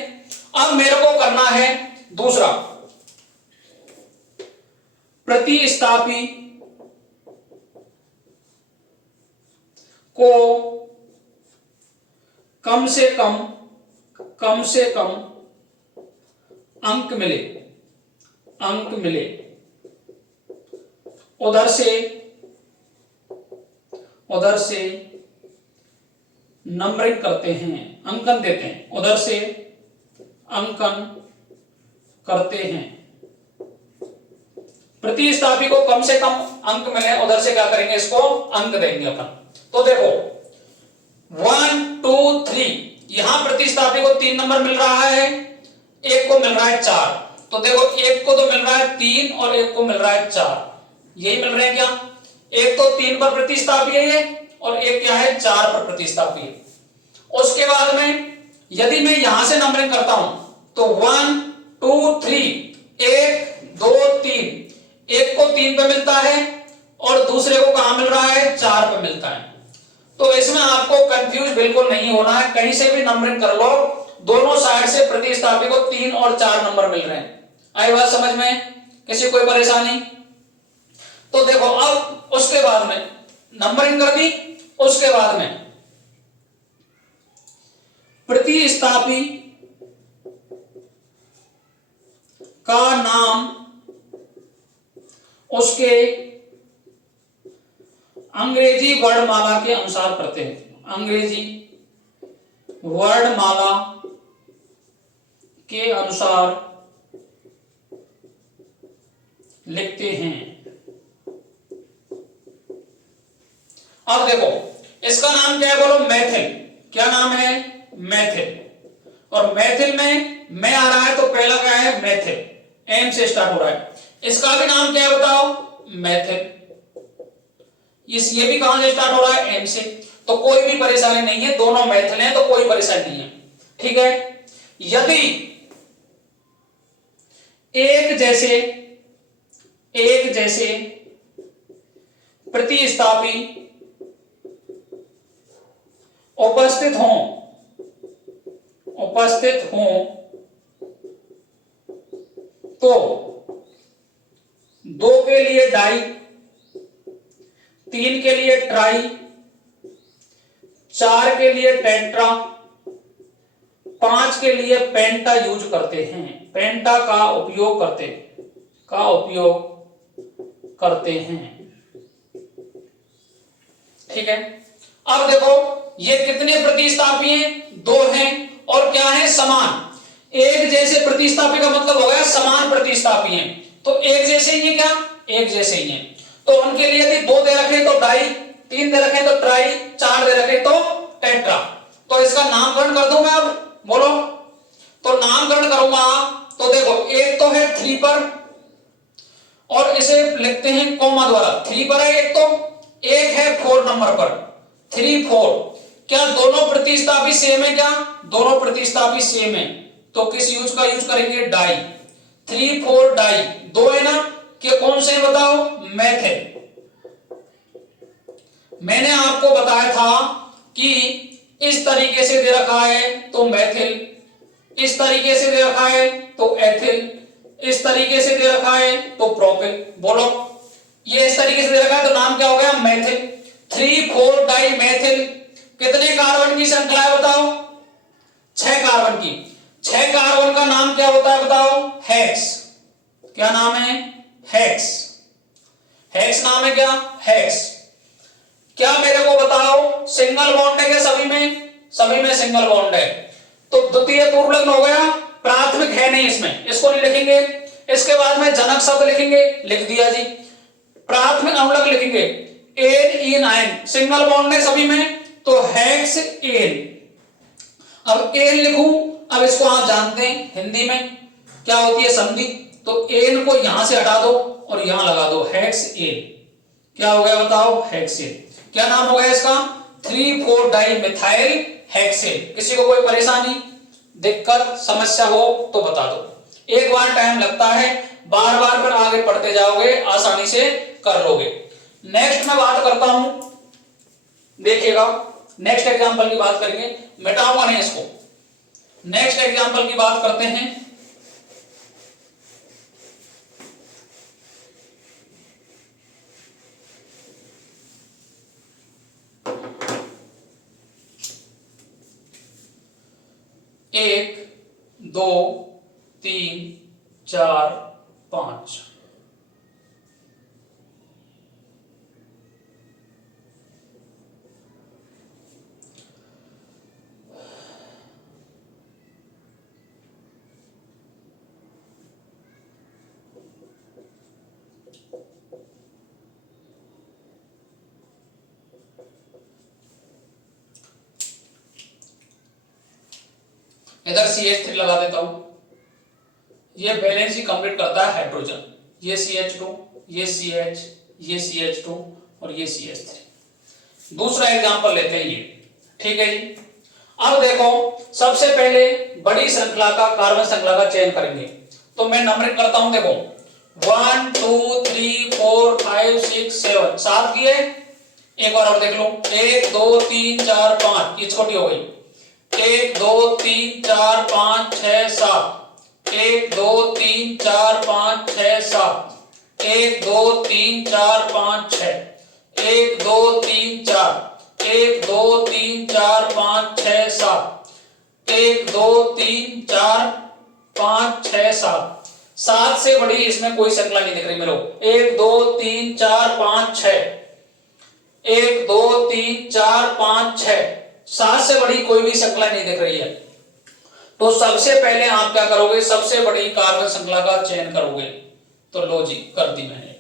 अब मेरे को करना है दूसरा, प्रतिस्थापी को कम से कम अंक मिले, उधर से नंबरिंग करते हैं, अंकन देते हैं, उधर से अंकन करते हैं। प्रतिस्थापी को कम से कम अंक मिले, उधर से क्या करेंगे, इसको अंक देंगे अपन। तो देखो 1 2 3, यहां प्रतिस्थापी को 3 नंबर मिल रहा है, एक को मिल रहा है 4, तो देखो एक को तो मिल रहा है 3 और एक को मिल रहा है 4, यही मिल रहे हैं क्या, एक तो 3 पर प्रतिस्थापी है और एक क्या है 4 पर प्रतिस्थापी है। उसके बाद में यदि मैं यहां से नंबरिंग करता हूं तो 1 2 3, 1 2 3, एक को 3 पे मिलता है और दूसरे को कहां मिल रहा है, 4 पे मिलता है। तो इसमें आपको कंफ्यूज बिल्कुल नहीं होना है, कहीं से भी नंबरिंग कर लो, दोनों साइड से प्रतिस्थापी को 3 और 4 नंबर मिल रहे हैं। आई बात समझ में, किसी कोई परेशानी? तो देखो अब उसके बाद में नंबरिंग कर दी, उसके बाद में प्रतिस्थापी का नाम उसके अंग्रेजी वर्णमाला के अनुसार पढ़ते हैं, अंग्रेजी वर्णमाला के अनुसार लिखते हैं। अब देखो इसका नाम क्या है, बोलो मैथिल। क्या नाम है, मैथिल। और मैथिल में मैं आ रहा है तो पहला क्या है, मैथिल, एम से स्टार्ट हो रहा है। इसका भी नाम क्या है बताओ, मैथिल। ये भी कहां से स्टार्ट हो रहा है, एम से। तो कोई भी परेशानी नहीं है, दोनों मैथिल हैं तो कोई परेशानी नहीं है, ठीक है। यदि एक जैसे प्रतिस्थापी उपस्थित हों तो 2 के लिए डाई, 3 के लिए ट्राई, 4 के लिए टेट्रा, 5 के लिए पेंटा यूज करते हैं, पेंटा का उपयोग करते हैं, ठीक है। अब देखो ये कितने प्रतिस्थापी हैं, 2 हैं और क्या है, समान। एक जैसे प्रतिस्थापी का मतलब हो गया समान प्रतिस्थापी हैं, तो एक जैसे ही है, क्या एक जैसे ही है। तो उनके लिए यदि 2 दे रखे तो डाई, 3 दे रखे तो ट्राई, 4 दे रखे तो टेट्रा। तो इसका नामकरण कर दूं मैं, अब बोलो। तो नामकरण करूंगा तो देखो एक तो है 3 पर और इसे लिखते हैं कॉमा द्वारा, 3 पर है एक, तो एक है 4 नंबर पर, 3 4। क्या दोनों प्रतिस्थापी सेम है, क्या दोनों प्रतिस्थापी सेम है, तो किस यूज का यूज करेंगे, डाई। 3 4 डाई, 2 है ना, कि कौन से बताओ, मैथिल। मैंने आपको बताया था कि इस तरीके से दे रखा है तो मैथिल, इस तरीके से दे रखा है तो एथिल, इस तरीके से दे रखा है तो प्रोपिल। बोलो ये इस तरीके से दे रखा है तो नाम क्या हो गया, मैथिल। 3 4 डाई मैथिल। कितने कार्बन की श्रृंखला है बताओ, 6 कार्बन की। 6 कार्बन का नाम क्या होता है बताओ, हेक्स। क्या नाम है, हेक्स। हेक्स नाम है, क्या हेक्स। क्या मेरे को बताओ सिंगल बॉन्ड है क्या, सभी में सिंगल बॉन्ड है, तो द्वितीय पूर्व लग्न हो गया, प्राथमिक है नहीं इसमें, इसको नहीं लिखेंगे। इसके बाद में जनक शब्द लिखेंगे, लिख दिया जी। प्राथमिक अनुलग्न लिखेंगे, N in ion, single bond है सभी में, तो हेक्स एन। अब एन लिखूं, अब इसको आप जानते हैं हिंदी में क्या होती है, संधि। तो एन को यहां से हटा दो और यहां लगा दो, हेक्स एन। क्या हो गया बताओ, हेक्स एन। क्या नाम हो गया इसका, 3,4 डाई मिथाइल हेक्सेन। किसी को कोई परेशानी, दिक्कत, समस्या हो तो बता दो। एक बार टाइम लगता है, बार बार फिर आगे पढ़ते जाओगे, आसानी से कर लोगे। नेक्स्ट मैं बात करता हूं, देखिएगा नेक्स्ट एग्जांपल की बात करेंगे, मिटाऊंगा नहीं इसको। नेक्स्ट एग्जांपल की बात करते हैं। एक, दो, तीन, चार, पांच। इधर CH3 लगा देता हूं। ये बैलेंस ही कंप्लीट करता है हाइड्रोजन। ये CH2, ये CH, ये CH2 और ये CH3। दूसरा एग्जांपल लेते हैं ये, ठीक है जी। अब देखो, सबसे पहले बड़ी श्रृंखला का, कार्बन श्रृंखला का चयन करेंगे। तो मैं नंबरिंग करता हूं, देखो 1 2 3 4 5 6 7, 7 किए। एक बार और देख लो, 1 2 3 4 5, ये छोटी हो गई। 1 2 3 4 5 6 7, 1 2 3 4 5 6 7, 1 2 3 4 5 6, 1 2 3 4, 1 2 3 4 5 6 7, 1 2 3 4 5 6 7। 7 से बड़ी इसमें कोई श्रृंखला नहीं दिख रही मेरे को। 1 2 3 4 5 6, 1 2 3 4 5 6, 7 से बड़ी कोई भी श्रृंखला नहीं दिख रही है। तो सबसे पहले आप क्या करोगे, सबसे बड़ी कार्बन श्रृंखला का चयन करोगे। तो लो जी, कर दी मैंने,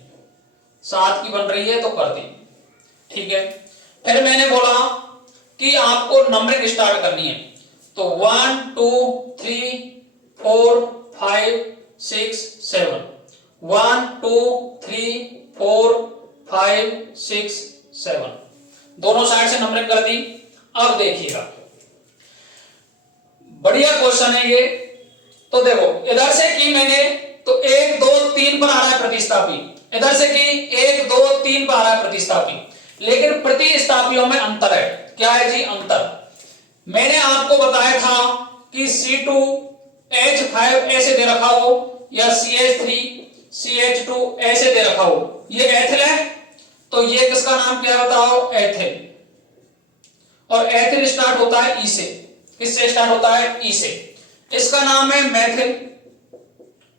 7 की बन रही है तो कर दी, ठीक है। फिर मैंने बोला कि आपको नंबरिंग स्टार्ट करनी है। तो 1 2 3 4 5 6 7, 1 2 3 4 5 6 7, दोनों साइड से नंबरिंग कर दी। अब देखिएगा, बढ़िया क्वेश्चन है ये। तो देखो, इधर से की मैंने तो 1 2 3 पर आ रहा है प्रतिस्थापी, इधर से की 1 2 3 पर आ रहा है प्रतिस्थापी, लेकिन प्रतिस्थापियों में अंतर है। क्या है जी? अंतर। मैंने आपको बताया था कि C2H5 ऐसे दे रखा हो या CH3 CH2 ऐसे दे रखा हो, ये एथिल है। तो ये किसका नाम क्या बताओ? एथिल। और एथिल स्टार्ट होता है ई से। किससे स्टार्ट होता है? ई से। इसका नाम है मैथिल।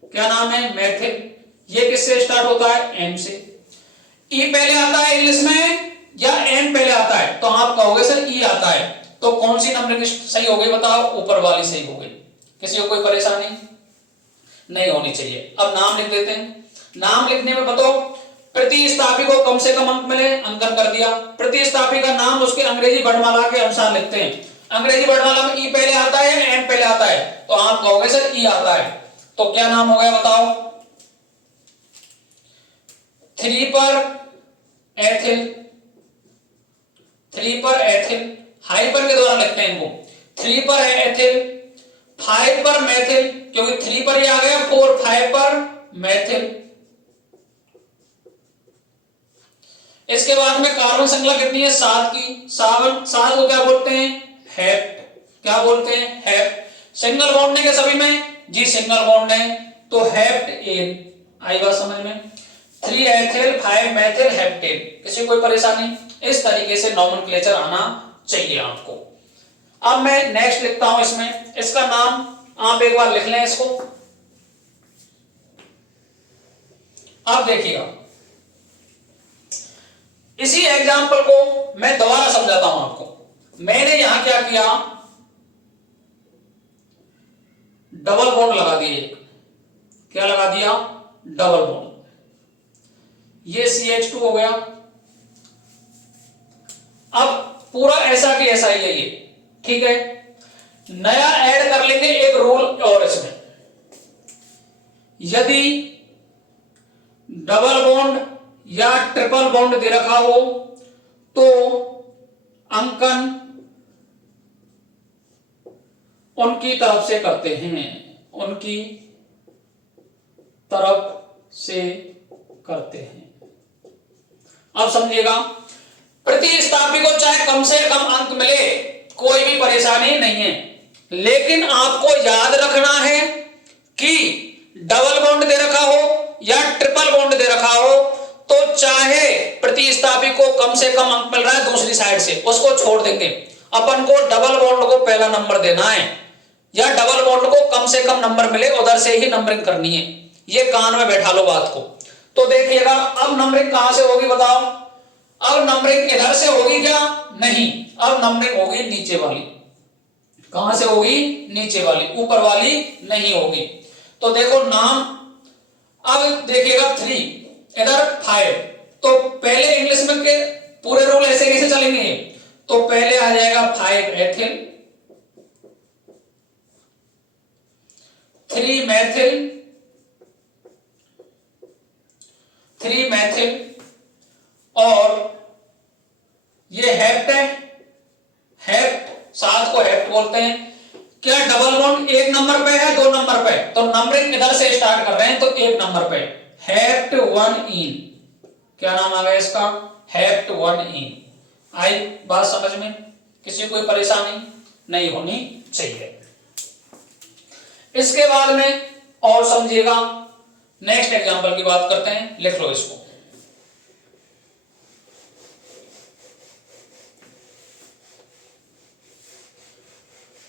क्या नाम है? मैथिल। ये किससे स्टार्ट होता है? एम से। ई पहले आता है इंग्लिश में या एम पहले आता है? तो आप कहोगे सर ई आता है। तो कौन सी नंबरिंग सही हो गई बताओ? ऊपर वाली सही हो गई। किसी को कोई परेशानी नहीं होनी चाहिए। अब नाम लिख देते हैं। नाम लिखने में बताओ, प्रतिस्थापी को कम से कम अंक मिले, अंकन कर दिया। प्रतिस्थापी का नाम उसके अंग्रेजी वर्णमाला के अनुसार लिखते हैं। अंग्रेजी वर्णमाला में ई पहले आता है या एम पहले आता है? तो आप कहोगे सर ई आता है। तो क्या नाम हो गया बताओ? 3 पर एथिल, 3 पर एथिल, हाइपर के द्वारा लिखते हैं इनको। 3 पर है एथिल, 5 पर मैथिल, क्योंकि 3 पर ही आ गया, 4 5 पर मैथिल। इसके बाद में कार्बन श्रृंखला कितनी है? 7 की। 7 को क्या बोलते हैं? हेप्ट। क्या बोलते हैं? हेप्ट। सिंगल बॉन्ड है क्या सभी में? जी सिंगल बॉन्ड है, तो हेप्ट एन। आई बात समझ में? 3 एथिल 5 मैथिल हेप्टेन। किसी कोई परेशानी? इस तरीके से नॉमेनक्लेचर आना चाहिए आपको। अब मैं नेक्स्ट लिखता हूं इसमें, इसका नाम आप एक बार लिख लें इसको। अब देखिएगा, इसी एग्जाम्पल को मैं दोबारा समझाता हूं आपको। मैंने यहां क्या किया? डबल बॉन्ड लगा दिए। क्या लगा दिया? Double bond. ये CH2 हो गया। अब पूरा ऐसा की ऐसा ही है ये, ठीक है। नया ऐड कर लेंगे एक रूल और इसमें, यदि डबल बॉन्ड या ट्रिपल बॉन्ड दे रखा हो तो अंकन उनकी तरफ से करते हैं, उनकी तरफ से करते हैं। अब समझिएगा, प्रतिस्थापी को चाहे कम से कम अंक मिले कोई भी परेशानी नहीं है, लेकिन आपको याद रखना है कि डबल बॉन्ड दे रखा हो या ट्रिपल बॉन्ड दे रखा हो तो चाहे प्रतिस्थापी को कम से कम अंक मिल रहा है दूसरी साइड से, उसको छोड़ देंगे। अपन को डबल बॉन्ड को पहला नंबर देना है या डबल बॉन्ड को कम से कम नंबर मिले उधर से ही नंबरिंग करनी है। ये कान में बैठा लो बात को। तो देखिएगा, अब नंबरिंग कहां से होगी बताओ? अब नंबरिंग इधर से होगी क्या? नहीं, अब नंबरिंग होगी नीचे वाली। कहां से होगी? नीचे वाली, ऊपर वाली नहीं होगी। तो देखो नाम, अब देखिएगा 3 इधर 5, तो पहले इंग्लिश में के पूरे रूल ऐसे कैसे चलेंगे? तो पहले आ जाएगा 5 एथिल, 3 मैथिल, 3 मैथिल, और ये हेप्ट है, हेप्ट, 7 को हेप्ट बोलते हैं। क्या डबल बॉन्ड 1 नंबर पे है 2 नंबर पे? तो नंबरिंग इधर से स्टार्ट कर रहे हैं तो 1 नंबर पे हेप्ट 1 इन। क्या नाम आ गया इसका? हेप्ट 1 इन। आई बात समझ में? किसी कोई परेशानी नहीं होनी चाहिए। इसके बाद में और समझिएगा, नेक्स्ट एग्जांपल की बात करते हैं, लिख लो इसको।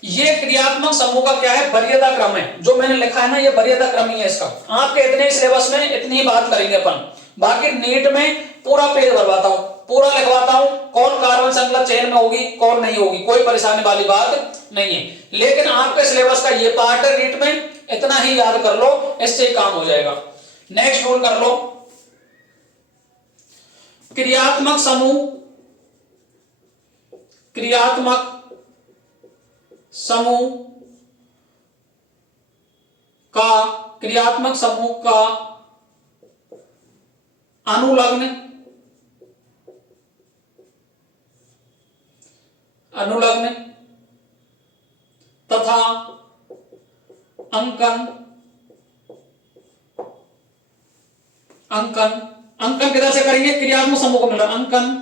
ये क्रियात्मक समूह का क्या है? वरीयता क्रम है। जो मैंने लिखा है ना, ये वरीयता क्रम ही है इसका। आपके इतने सिलेबस में इतनी ही बात करेंगे अपन, बाकी नीट में पूरा पेज भरवाता हूं, पूरा लिखवाता हूं, कौन कार्बन श्रृंखला चेन में होगी कौन नहीं होगी, कोई परेशानी वाली बात नहीं है। लेकिन आपके सिलेबस का ये पार्ट है नीट में, इतना ही याद कर लो, इससे ही काम हो जाएगा। नेक्स्ट रूल कर लो, क्रियात्मक समूह, क्रियात्मक समूह का, क्रियात्मक समूह का अनुलग्न, अनुलग्न तथा अंकन, अंकन, अंकन किधर से करेंगे? क्रियात्मक समूह को मिल रहा अंकन,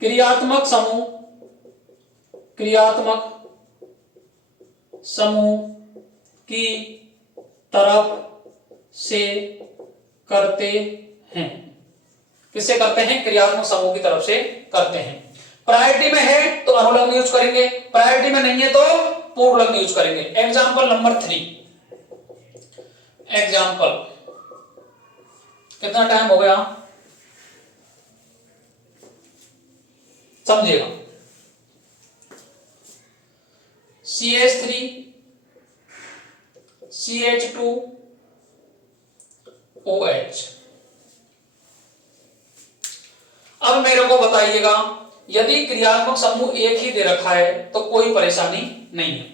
क्रियात्मक समूह, क्रियात्मक समूह की तरफ से करते हैं। किससे करते हैं? क्रियात्मक समूह की तरफ से करते हैं। प्रायोरिटी में है तो अनुलग्न यूज करेंगे, प्रायोरिटी में नहीं है तो पूर्वलग्न यूज करेंगे। एग्जांपल नंबर 3, एग्जांपल, कितना टाइम हो गया समझिएगा। CH3 CH2 OH। अब मेरे को बताइएगा, यदि क्रियात्मक समूह एक ही दे रखा है तो कोई परेशानी नहीं है।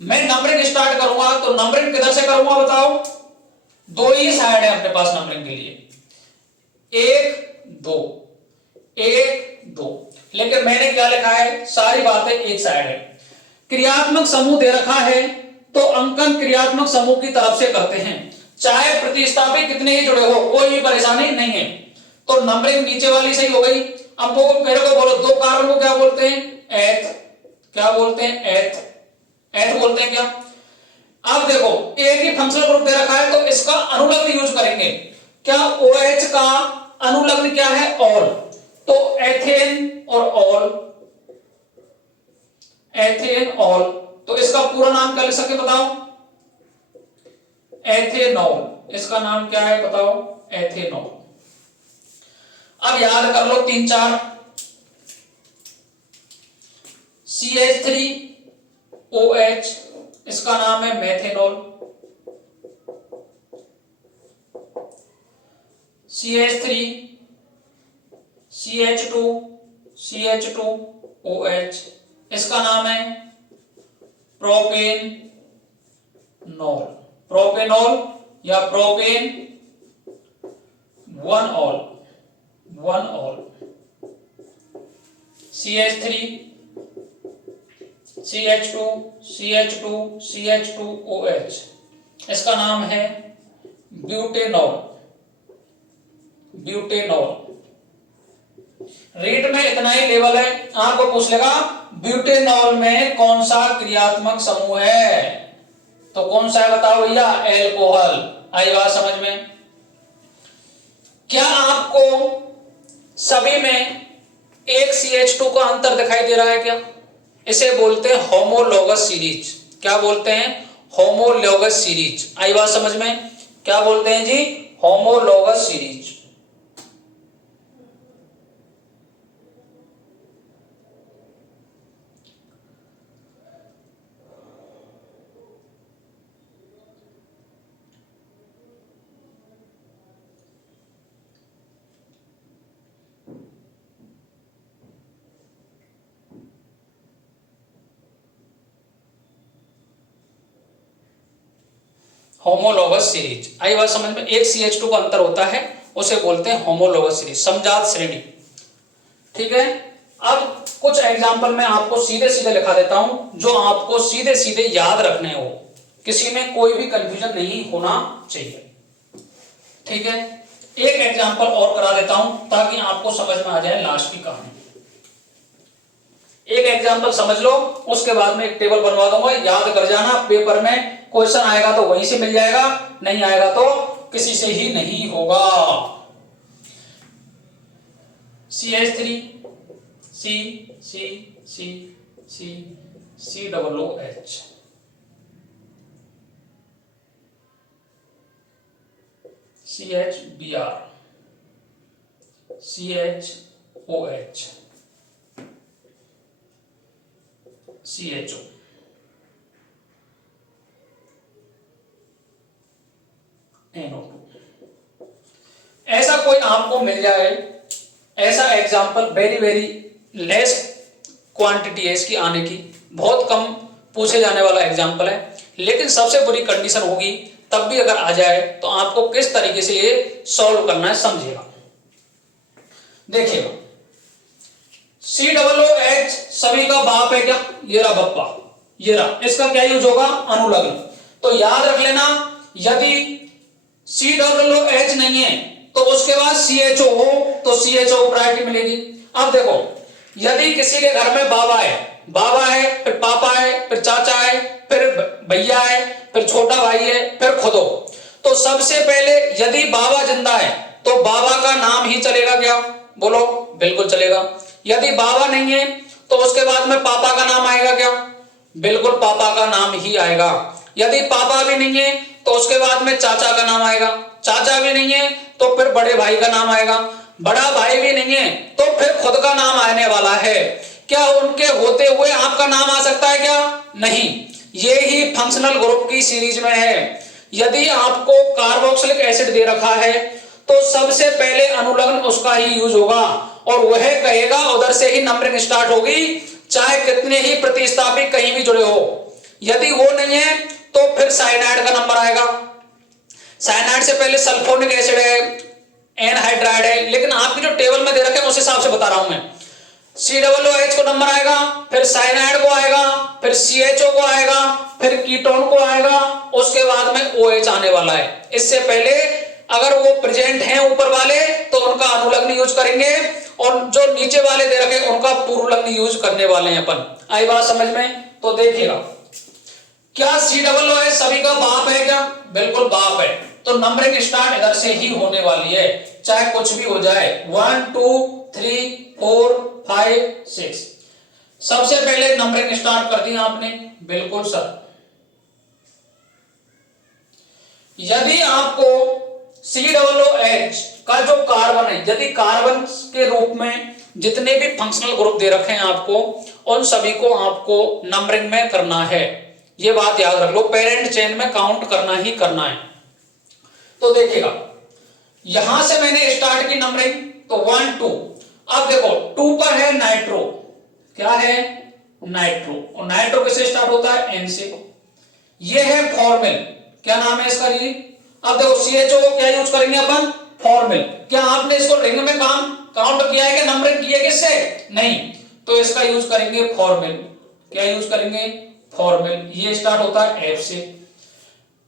मैं नंबरिंग स्टार्ट करूंगा तो नंबरिंग किधर से करूंगा बताओ? 2 ही साइड है अपने पास नंबरिंग के लिए, 1 2 1 2, लेकिन मैंने क्या लिखा है? सारी बातें एक साइड है। क्रियात्मक समूह दे रखा है तो अंकन क्रियात्मक समूह की तरफ से करते हैं, चाहे प्रतिस्थापी कितने ही जुड़े हो, कोई भी परेशानी नहीं है। तो नंबरिंग नीचे वाली सही हो गई। अब वो मेरे को बोलो, 2 कार्बन को क्या बोलते हैं? एथ। क्या बोलते हैं? एथ, एथ बोलते हैं क्या? अब देखो, एक ही फंक्शनल ग्रुप दे रखा है तो इसका अनुलग्न यूज करेंगे। क्या OH का अनुलग्न क्या है? ऑल। तो एथेन और ऑल, एथेन ऑल, तो इसका पूरा नाम क्या लिख सकते बताओ? एथेनॉल। इसका नाम क्या है बताओ? एथेनॉल। अब याद कर लो 3 4, CH3 OH, इसका नाम है methanol. CH3 CH2 CH2 OH, इसका नाम है प्रोपेनॉल, प्रोपेनॉल या propane 1 all, 1 all. CH3 CH2 CH2 CH2OH, इसका नाम है ब्यूटेनॉल। रेट में इतना ही लेवल है, आपको पूछ लेगा ब्यूटेनॉल में कौन सा क्रियात्मक समूह है, तो कौन सा है बताओ भैया, एल्कोहल। आई बात समझ में? क्या आपको सभी में एक CH2 का अंतर दिखाई दे रहा है क्या? इसे बोलते हैं होमोलोगस सीरीज। क्या बोलते हैं? Homologous series. आई बात समझ में? क्या बोलते हैं जी? Homologous series. Homologous series. आई बात समझ में? एक CH2 का अंतर होता है, उसे बोलते हैं होमोलोगस सीरीज, समजात श्रेणी। ठीक है, अब कुछ एग्जांपल मैं आपको सीधे सीधे लिखा देता हूं, जो आपको सीधे सीधे याद रखने हो, किसी में कोई भी कंफ्यूजन नहीं होना चाहिए। ठीक है, एक एग्जांपल और करा देता हूं ताकि आपको समझ में आ जाए लास्ट की कहानी। एक एग्जांपल समझ लो, उसके बाद में एक टेबल बनवा दूंगा, याद कर जाना। पेपर में क्वेश्चन आएगा तो वहीं से मिल जाएगा, नहीं आएगा तो किसी से ही नहीं होगा। CH3 C C C C COOH, CHBr CHOH CHO। NO2। ऐसा कोई आपको मिल जाए, ऐसा example very very less quantity है इसकी आने की, बहुत कम पूछे जाने वाला एग्जाम्पल है, लेकिन सबसे बुरी कंडीशन होगी तब भी अगर आ जाए तो आपको किस तरीके से ये सॉल्व करना है समझिएगा। देखिएगा, COOH सभी का बाप है क्या? ये रहा बप्पा, ये रहा, इसका क्या यूज होगा? अनुलग्न। तो याद रख लेना, यदि COOH नहीं है तो उसके बाद CHO हो तो CHO प्रायोरिटी मिलेगी। अब देखो, यदि किसी के घर में बाबा है, फिर पापा है, फिर चाचा है, फिर भैया है, फिर छोटा भाई है, फिर खुद हो, तो सबसे पहले यदि बाबा जिंदा है तो बाबा का नाम ही चलेगा क्या? बोलो, बिल्कुल चलेगा। यदि बाबा नहीं है तो उसके बाद में पापा का नाम आएगा क्या? बिल्कुल पापा का नाम ही आएगा। यदि पापा भी नहीं है तो उसके बाद में चाचा का नाम आएगा, चाचा भी नहीं है तो फिर बड़े भाई का नाम आएगा, बड़ा भाई भी नहीं है तो फिर खुद का नाम आने वाला है। क्या उनके होते हुए आपका नाम आ सकता है क्या? नहीं। ये ही फंक्शनल ग्रुप की सीरीज में है। यदि आपको कार्बोक्सिलिक एसिड दे रखा है तो सबसे पहले अनुलग्न उसका ही यूज होगा और वह कहेगा, उधर से ही नंबरिंग स्टार्ट होगी, चाहे कितने ही प्रतिस्थापी कहीं भी जुड़े हो। यदि वो नहीं है तो फिर साइनाइड का नंबर आएगा। साइनाइड से पहले सल्फोनिक एसिड है, एनहाइड्राइड है, लेकिन आपकी जो टेबल में दे रखे हैं उस हिसाब से बता रहा हूं मैं। COOH को नंबर आएगा, फिर साइनाइड को आएगा, फिर CHO को आएगा, फिर कीटोन को आएगा, उसके बाद में OH आने वाला है। इससे पहले अगर वो प्रेजेंट हैं ऊपर वाले तो उनका अनुलग्न यूज करेंगे और जो नीचे वाले दे रखे उनका पूर्वलग्न यूज करने वाले हैं अपन। आई बात समझ में? तो देखिएगा, क्या COOH सभी का बाप है क्या? बिल्कुल बाप है, तो नंबरिंग स्टार्ट इधर से ही होने वाली है, चाहे कुछ भी हो जाए। 1 2 3 4 5 6 सबसे पहले नंबरिंग स्टार्ट कर दी आपने, बिल्कुल सर। यदि आपको COOH का जो कार्बन है, यदि कार्बन के रूप में जितने भी फंक्शनल ग्रुप दे रखे हैं आपको, उन सभी को आपको नंबरिंग में करना है। ये बात याद रख लो, पेरेंट चेन में काउंट करना ही करना है। तो देखिएगा, यहां से मैंने स्टार्ट की नंबरिंग, तो 1 2। अब देखो 2 पर है नाइट्रो, क्या है? नाइट्रो, और नाइट्रो किससे स्टार्ट होता है? N से। ये है फॉर्मिल, क्या नाम है इसका जी? अब देखो CHO को क्या यूज करेंगे अपन? फॉर्मिल। क्या आपने इसको रिंग में काउंट किया है कि नंबरिंग की है किससे? नहीं। तो इसका यूज करेंगे फॉर्मिल। क्या यूज करेंगे? फॉर्मिल। ये स्टार्ट होता है एफ से।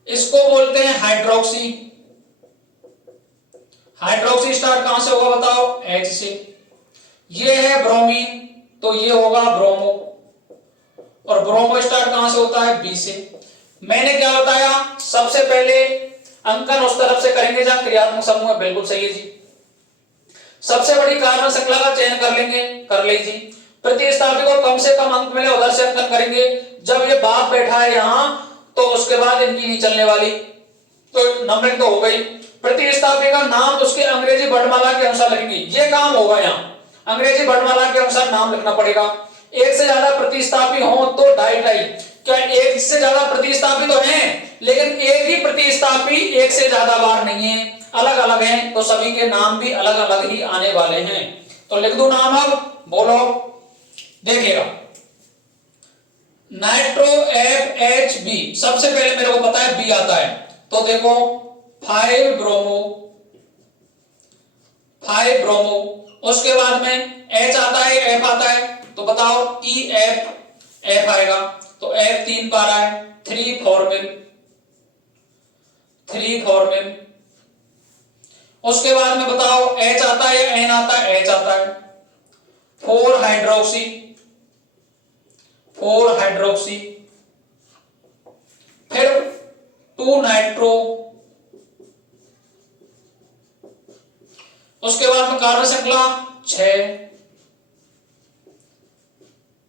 इसको बोलते हैं हाइड्रोक्सी। हाइड्रोक्सी स्टार्ट कहां से होगा बताओ? एच से। ये है ब्रोमीन, तो ये होगा ब्रोमो। और ब्रोमो स्टार्ट कहां से होता है? बी से। मैंने क्या बताया? सबसे पहले अंकन उस तरफ से करेंगे जहां क्रियात्मक समूह है। बिल्कुल सही है जी। सबसे बड़ी कार्बन श्रृंखला का चयन कर लेंगे, कर लीजिए। प्रतिस्थापी को कम से कम अंक मिले उधर से अंकन करेंगे। जब ये बाप बैठा है यहां तो उसके बाद इनकी नहीं चलने वाली, तो नंबरिंग तो हो गई। प्रतिस्थापी का नाम उसके अंग्रेजी वर्णमाला के अनुसार लिखेंगे। ये काम होगा, यहां अंग्रेजी वर्णमाला के अनुसार नाम लिखना पड़ेगा। एक से ज्यादा प्रतिस्थापी हो तो डाई डाई। क्या एक से ज्यादा प्रतिस्थापी तो हैं, लेकिन एक ही प्रतिस्थापी एक से ज्यादा बार नहीं है, अलग अलग हैं, तो सभी के नाम भी अलग अलग ही आने वाले हैं। तो लिख दो नाम, अब बोलो, देखिएगा। नाइट्रो एफ एच बी, सबसे पहले मेरे को पता है बी आता है, तो देखो 5 ब्रोमो, 5 ब्रोमो। उसके बाद में एच आता है, एफ आता है, तो बताओ ई एफ, एफ आएगा, तो एफ 3 पा रहा है। 3 फॉर्मिल, 3 फॉर्मिल। उसके बाद में बताओ एच आता है या एन आता है? एच आता है। 4 हाइड्रोक्सी, 4 हाइड्रोक्सी। फिर 2 नाइट्रो। उसके बाद में कार्बन श्रृंखला 6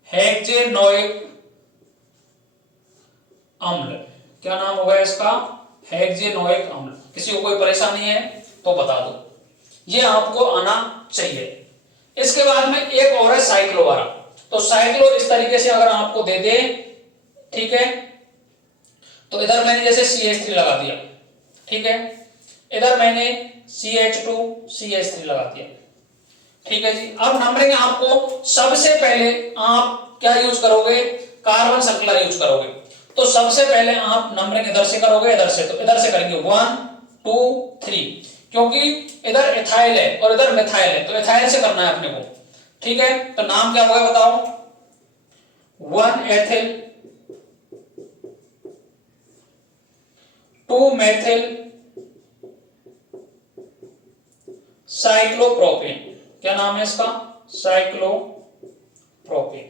हेक्सेनोइक अम्ल। क्या नाम होगा इसका? हेक्सेनोइक अम्ल। किसी को कोई परेशानी है तो बता दो, ये आपको आना चाहिए। इसके बाद में एक और है साइक्लोवारा। तो साइक्लो इस तरीके से अगर आपको दे दे, ठीक है, तो इधर मैंने जैसे CH3 लगा दिया, ठीक है, इधर मैंने CH2 CH3 लगा दिया, ठीक है जी। अब नंबरिंग आपको सबसे पहले आप क्या यूज करोगे? कार्बन श्रृंखला यूज करोगे। तो सबसे पहले आप नंबरिंग इधर से करोगे, इधर से, तो इधर से करेंगे 1 2 3, क्योंकि इधर इथाइल है और इधर मिथाइल है, तो इथाइल से करना है अपने को, ठीक है। तो नाम क्या होगा बताओ? 1 एथिल, 2 मेथिल साइक्लोप्रोपेन। क्या नाम है इसका? साइक्लोप्रोपेन।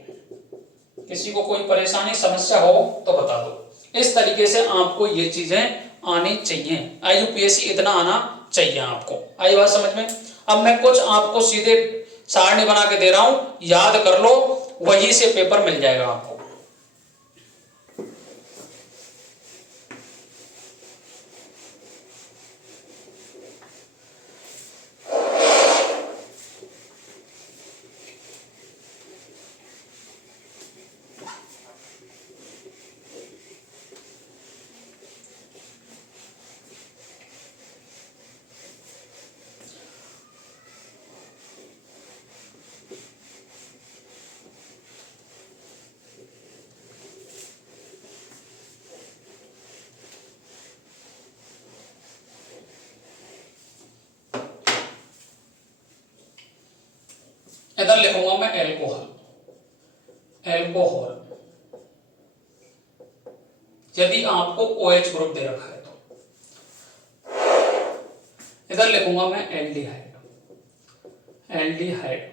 किसी को कोई परेशानी समस्या हो तो बता दो। इस तरीके से आपको ये चीजें आनी चाहिए। IUPAC इतना आना चाहिए आपको। आई बात समझ में? अब मैं कुछ आपको सीधे सारणी बना के दे रहा हूं, याद कर लो, वहीं से पेपर मिल जाएगा आपको। इधर लिखूंगा मैं एल्कोहल, एल्कोहल। यदि आपको OH ग्रुप दे रखा है तो इधर लिखूंगा मैं एल्डिहाइड, एल्डिहाइड।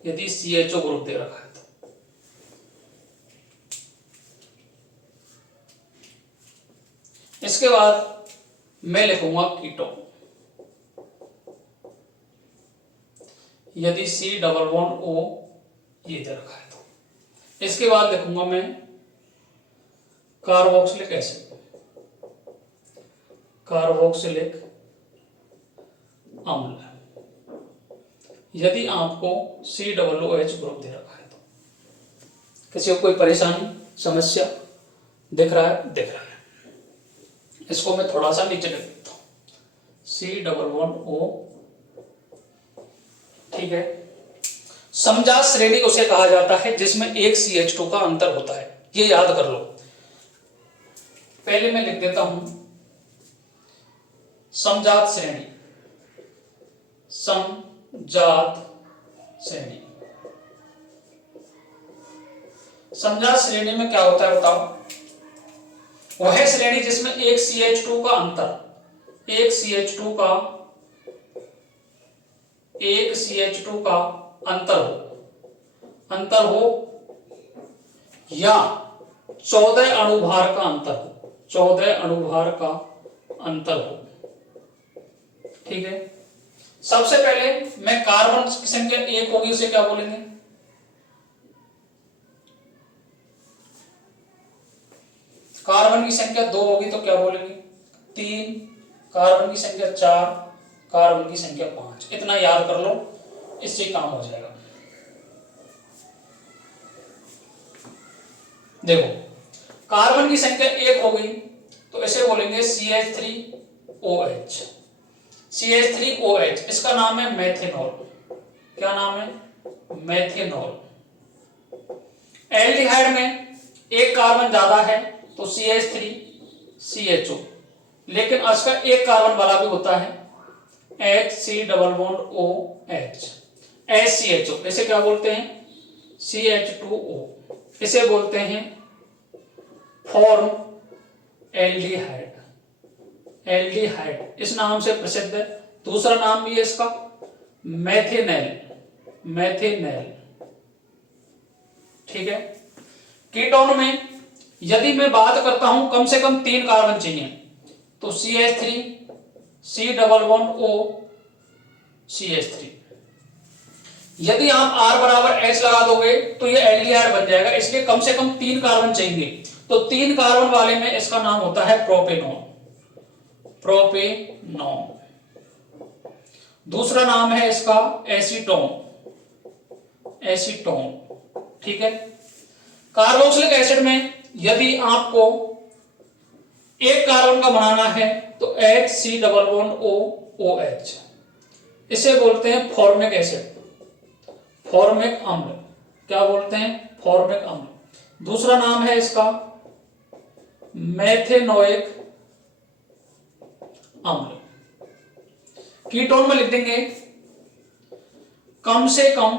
यदि CHO ग्रुप दे रखा है तो इसके बाद मैं लिखूंगा कीटोन। यदि C+O ये दे रखा है तो इसके बाद लिखूंगा मैं कार्बोक्सिलिक एसिड, कार्बोक्सिलिक अम्ल। यदि आपको COOH ग्रुप दे रखा है तो किसी को कोई परेशानी समस्या दिख रहा है? दिख रहा है। इसको मैं थोड़ा सा नीचे लिख देता हूं, C+O, ठीक है। समजात श्रेणी उसे कहा जाता है जिसमें एक CH2 का अंतर होता है, ये याद कर लो। पहले मैं लिख देता हूं समजात श्रेणी, समजात श्रेणी। समझा श्रेणी में क्या होता है बताओ। वह श्रेणी जिसमें एक CH2 का अंतर, एक CH2 का अंतर हो या 14 अणुभार का अंतर हो, 14 अणुभार का अंतर हो। ठीक है, सबसे पहले मैं कार्बन की संख्या 1 होगी उसे क्या बोलेंगे, कार्बन की संख्या 2 होगी तो क्या बोलेंगे 3, कार्बन की संख्या 4, कार्बन की संख्या 5। इतना याद कर लो, इससे काम हो जाएगा। देखो कार्बन की संख्या 1 हो गई तो इसे बोलेंगे CH3OH। CH3OH इसका नाम है मेथेनॉल। क्या नाम है, मेथेनॉल। एल्डिहाइड में एक कार्बन ज्यादा है तो CH3CHO, लेकिन इसका एक कार्बन वाला भी होता है HC=OH, HCHO। इसे क्या बोलते हैं, CH2O। इसे बोलते हैं फॉर्म एल्डिहाइड, एल्डिहाइड इस नाम से प्रसिद्ध है। दूसरा नाम भी है इसका मेथेनेल, मेथेनेल। ठीक है, कीटोन में यदि मैं बात करता हूं कम से कम 3 कार्बन चाहिए तो CH3 C=O CH3। यदि आप R बराबर H लगा दोगे तो ये एल्डिहाइड बन जाएगा, इसलिए कम से कम 3 कार्बन चाहिए। तो 3 कार्बन वाले में इसका नाम होता है प्रोपेनॉन, प्रोपेनॉन। दूसरा नाम है इसका एसीटोन, एसीटोन। ठीक है, कार्बोक्सिलिक एसिड में यदि आपको एक कार्बन का बनाना है तो HC=OOH। इसे बोलते हैं फॉर्मिक एसिड, फॉर्मिक अम्ल। क्या बोलते हैं, फॉर्मिक अम्ल। दूसरा नाम है इसका मेथेनोइक अम्ल। कीटोन में लिख देंगे कम से कम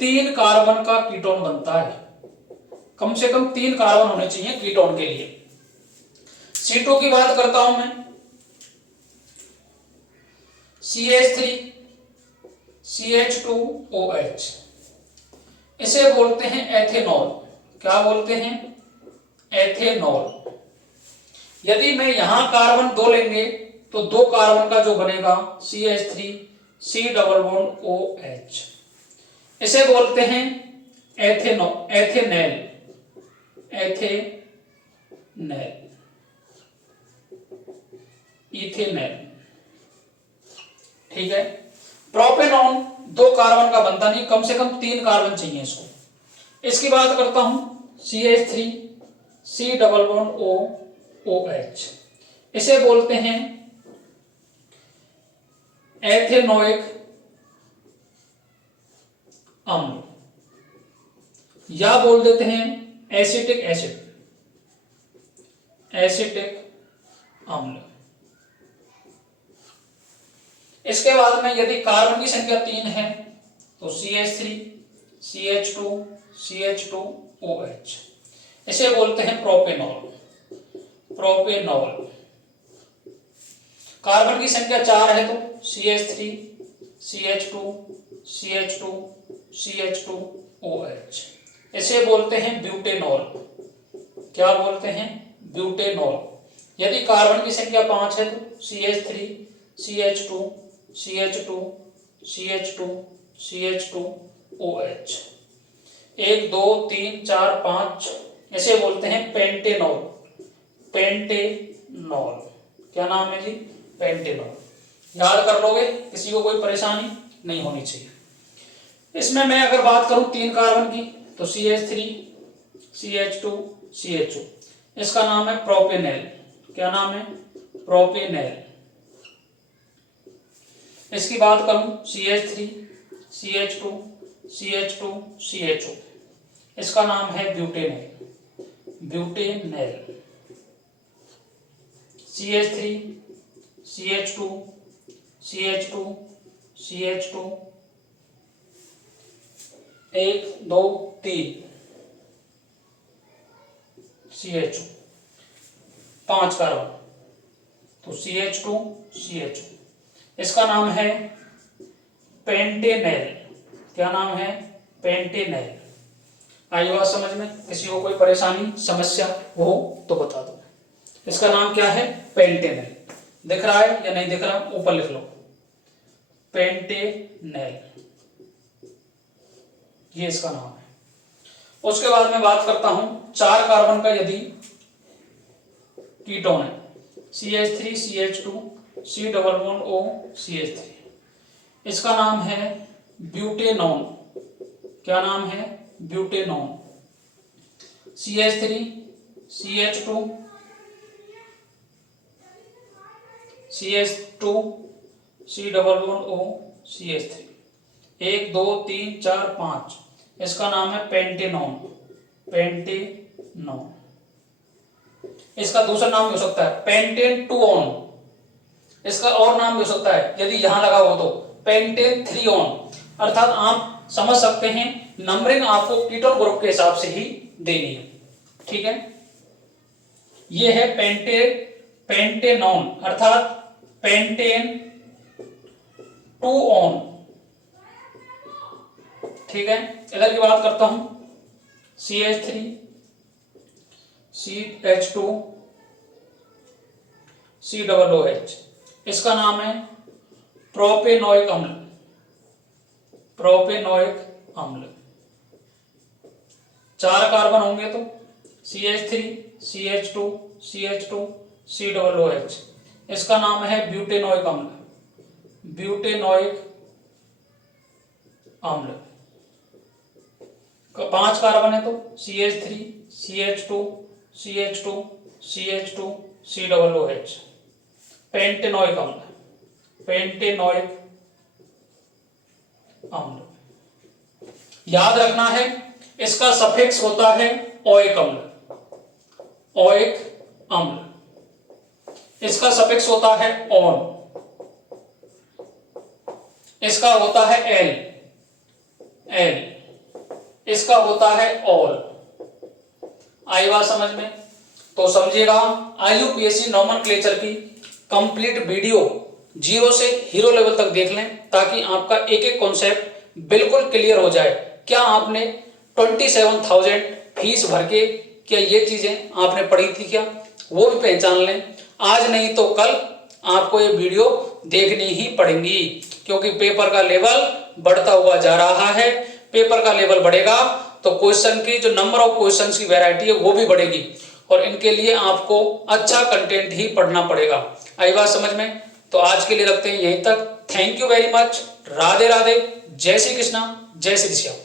3 कार्बन का कीटोन बनता है, कम से कम 3 कार्बन होने चाहिए कीटोन के लिए। C2 की बात करता हूं मैं, CH3CH2OH। इसे बोलते हैं एथेनॉल। क्या बोलते हैं, एथेनॉल। यदि मैं यहां कार्बन 2 लेंगे तो 2 कार्बन का जो बनेगा CH3C=OH। इसे बोलते हैं एथेनॉल, एथेनेल, एथेनेल, इथेनेल। ठीक है, प्रोपेनॉन 2 कार्बन का बनता नहीं, कम से कम 3 कार्बन चाहिए इसको। इसकी बात करता हूं CH3C=OOH। इसे बोलते हैं एथेनोइक अम्ल, या बोल देते हैं एसिटिक एसिड, एसिटिक अम्ल। इसके बाद में यदि कार्बन की संख्या 3 है तो CH3CH2CH2OH। इसे बोलते हैं प्रोपेनॉल, प्रोपेनॉल। कार्बन की संख्या 4 है तो CH3CH2CH2CH2OH। इसे बोलते हैं ब्यूटेनॉल। क्या बोलते हैं, ब्यूटेनॉल। यदि कार्बन की संख्या 5 है तो CH3CH2CH2CH2CH2OH। 1 2 3 4 5। इसे बोलते हैं पेंटेनॉल, पेंटेनॉल। क्या नाम है जी, पेंटेनॉल। याद कर लोगे, किसी को कोई परेशानी नहीं होनी चाहिए। इसमें मैं अगर बात करूं 3 कार्बन की तो CH3CH2CHO। इसका नाम है प्रोपेनेल। क्या नाम है, प्रोपेनेल। इसकी बात करूं CH3CH2CH2CHO। इसका नाम है ब्यूटेनेल, ब्यूटेनेल। CH3CH2CH2CH2 1 2 3। CH2, 5 कार्बन, तो CH2 CH2, इसका नाम है पेंटेनेल। क्या नाम है? पेंटेनेल। आई बात समझ में? किसी को कोई परेशानी समस्या हो तो बता दो। इसका नाम क्या है? पेंटेनेल। दिख रहा है या नहीं दिख रहा? ऊपर लिख लो, पेंटेनेल, ये इसका नाम है। उसके बाद में बात करता हूं 4 कार्बन का यदि कीटोन है, CH3 CH2 C double bond O CH3, इसका नाम है ब्यूटेनॉन। क्या नाम है? Butanone. CH3 CH2 CH2 C double bond O CH3, 1 2 3 4 5, इसका नाम है पेंटेनॉन। पेंटेनॉन। इसका दूसरा नाम भी हो सकता है पेंटेन-2-ऑन। इसका और नाम भी हो सकता है यदि यहां लगा हो तो पेंटेन-3-ऑन। अर्थात आप समझ सकते हैं नंबरिंग आपको कीटोन ग्रुप के हिसाब से ही देनी है। ठीक है, ये है पेंटेनॉन अर्थात पेंटेन-2-ऑन। ठीक है, इधर की बात करता हूं, CH3 CH2 C double OH, इसका नाम है प्रोपेनोइक अम्ल। प्रोपेनोइक अम्ल। 4 कार्बन होंगे तो CH3 CH2 CH2 C double OH, इसका नाम है ब्यूटेनोइक अम्ल। ब्यूटेनोइक अम्ल। 5 कार्बन है तो CH3 CH2 CH2 CH2 C double OH, pentanoic अम्ल। पेंटेनोइक अम्ल। याद रखना है इसका सफिक्स होता है ओइक अम्ल। ओइक अम्ल। इसका सफिक्स होता है ऑन। इसका होता है एल। एल। इसका होता है ऑल। आई बात समझ में? तो समझिएगा, IUPAC नॉमेनक्लेचर की कंप्लीट वीडियो 0 से हीरो लेवल तक देख लें ताकि आपका एक एक कॉन्सेप्ट बिल्कुल क्लियर हो जाए। क्या आपने 27,000 फीस भर के क्या ये चीजें आपने पढ़ी थी क्या, वो भी पहचान लें। आज नहीं तो कल आपको ये वीडियो देखनी ही पड़ेगी क्योंकि पेपर का लेवल बढ़ता हुआ जा रहा है। पेपर का लेवल बढ़ेगा तो क्वेश्चन की जो नंबर ऑफ क्वेश्चंस की वैरायटी है वो भी बढ़ेगी और इनके लिए आपको अच्छा कंटेंट ही पढ़ना पड़ेगा। आई बात समझ में? तो आज के लिए रखते हैं यहीं तक। Thank you very much. Radhe Radhe. जय श्री कृष्णा। जय श्री श्याम।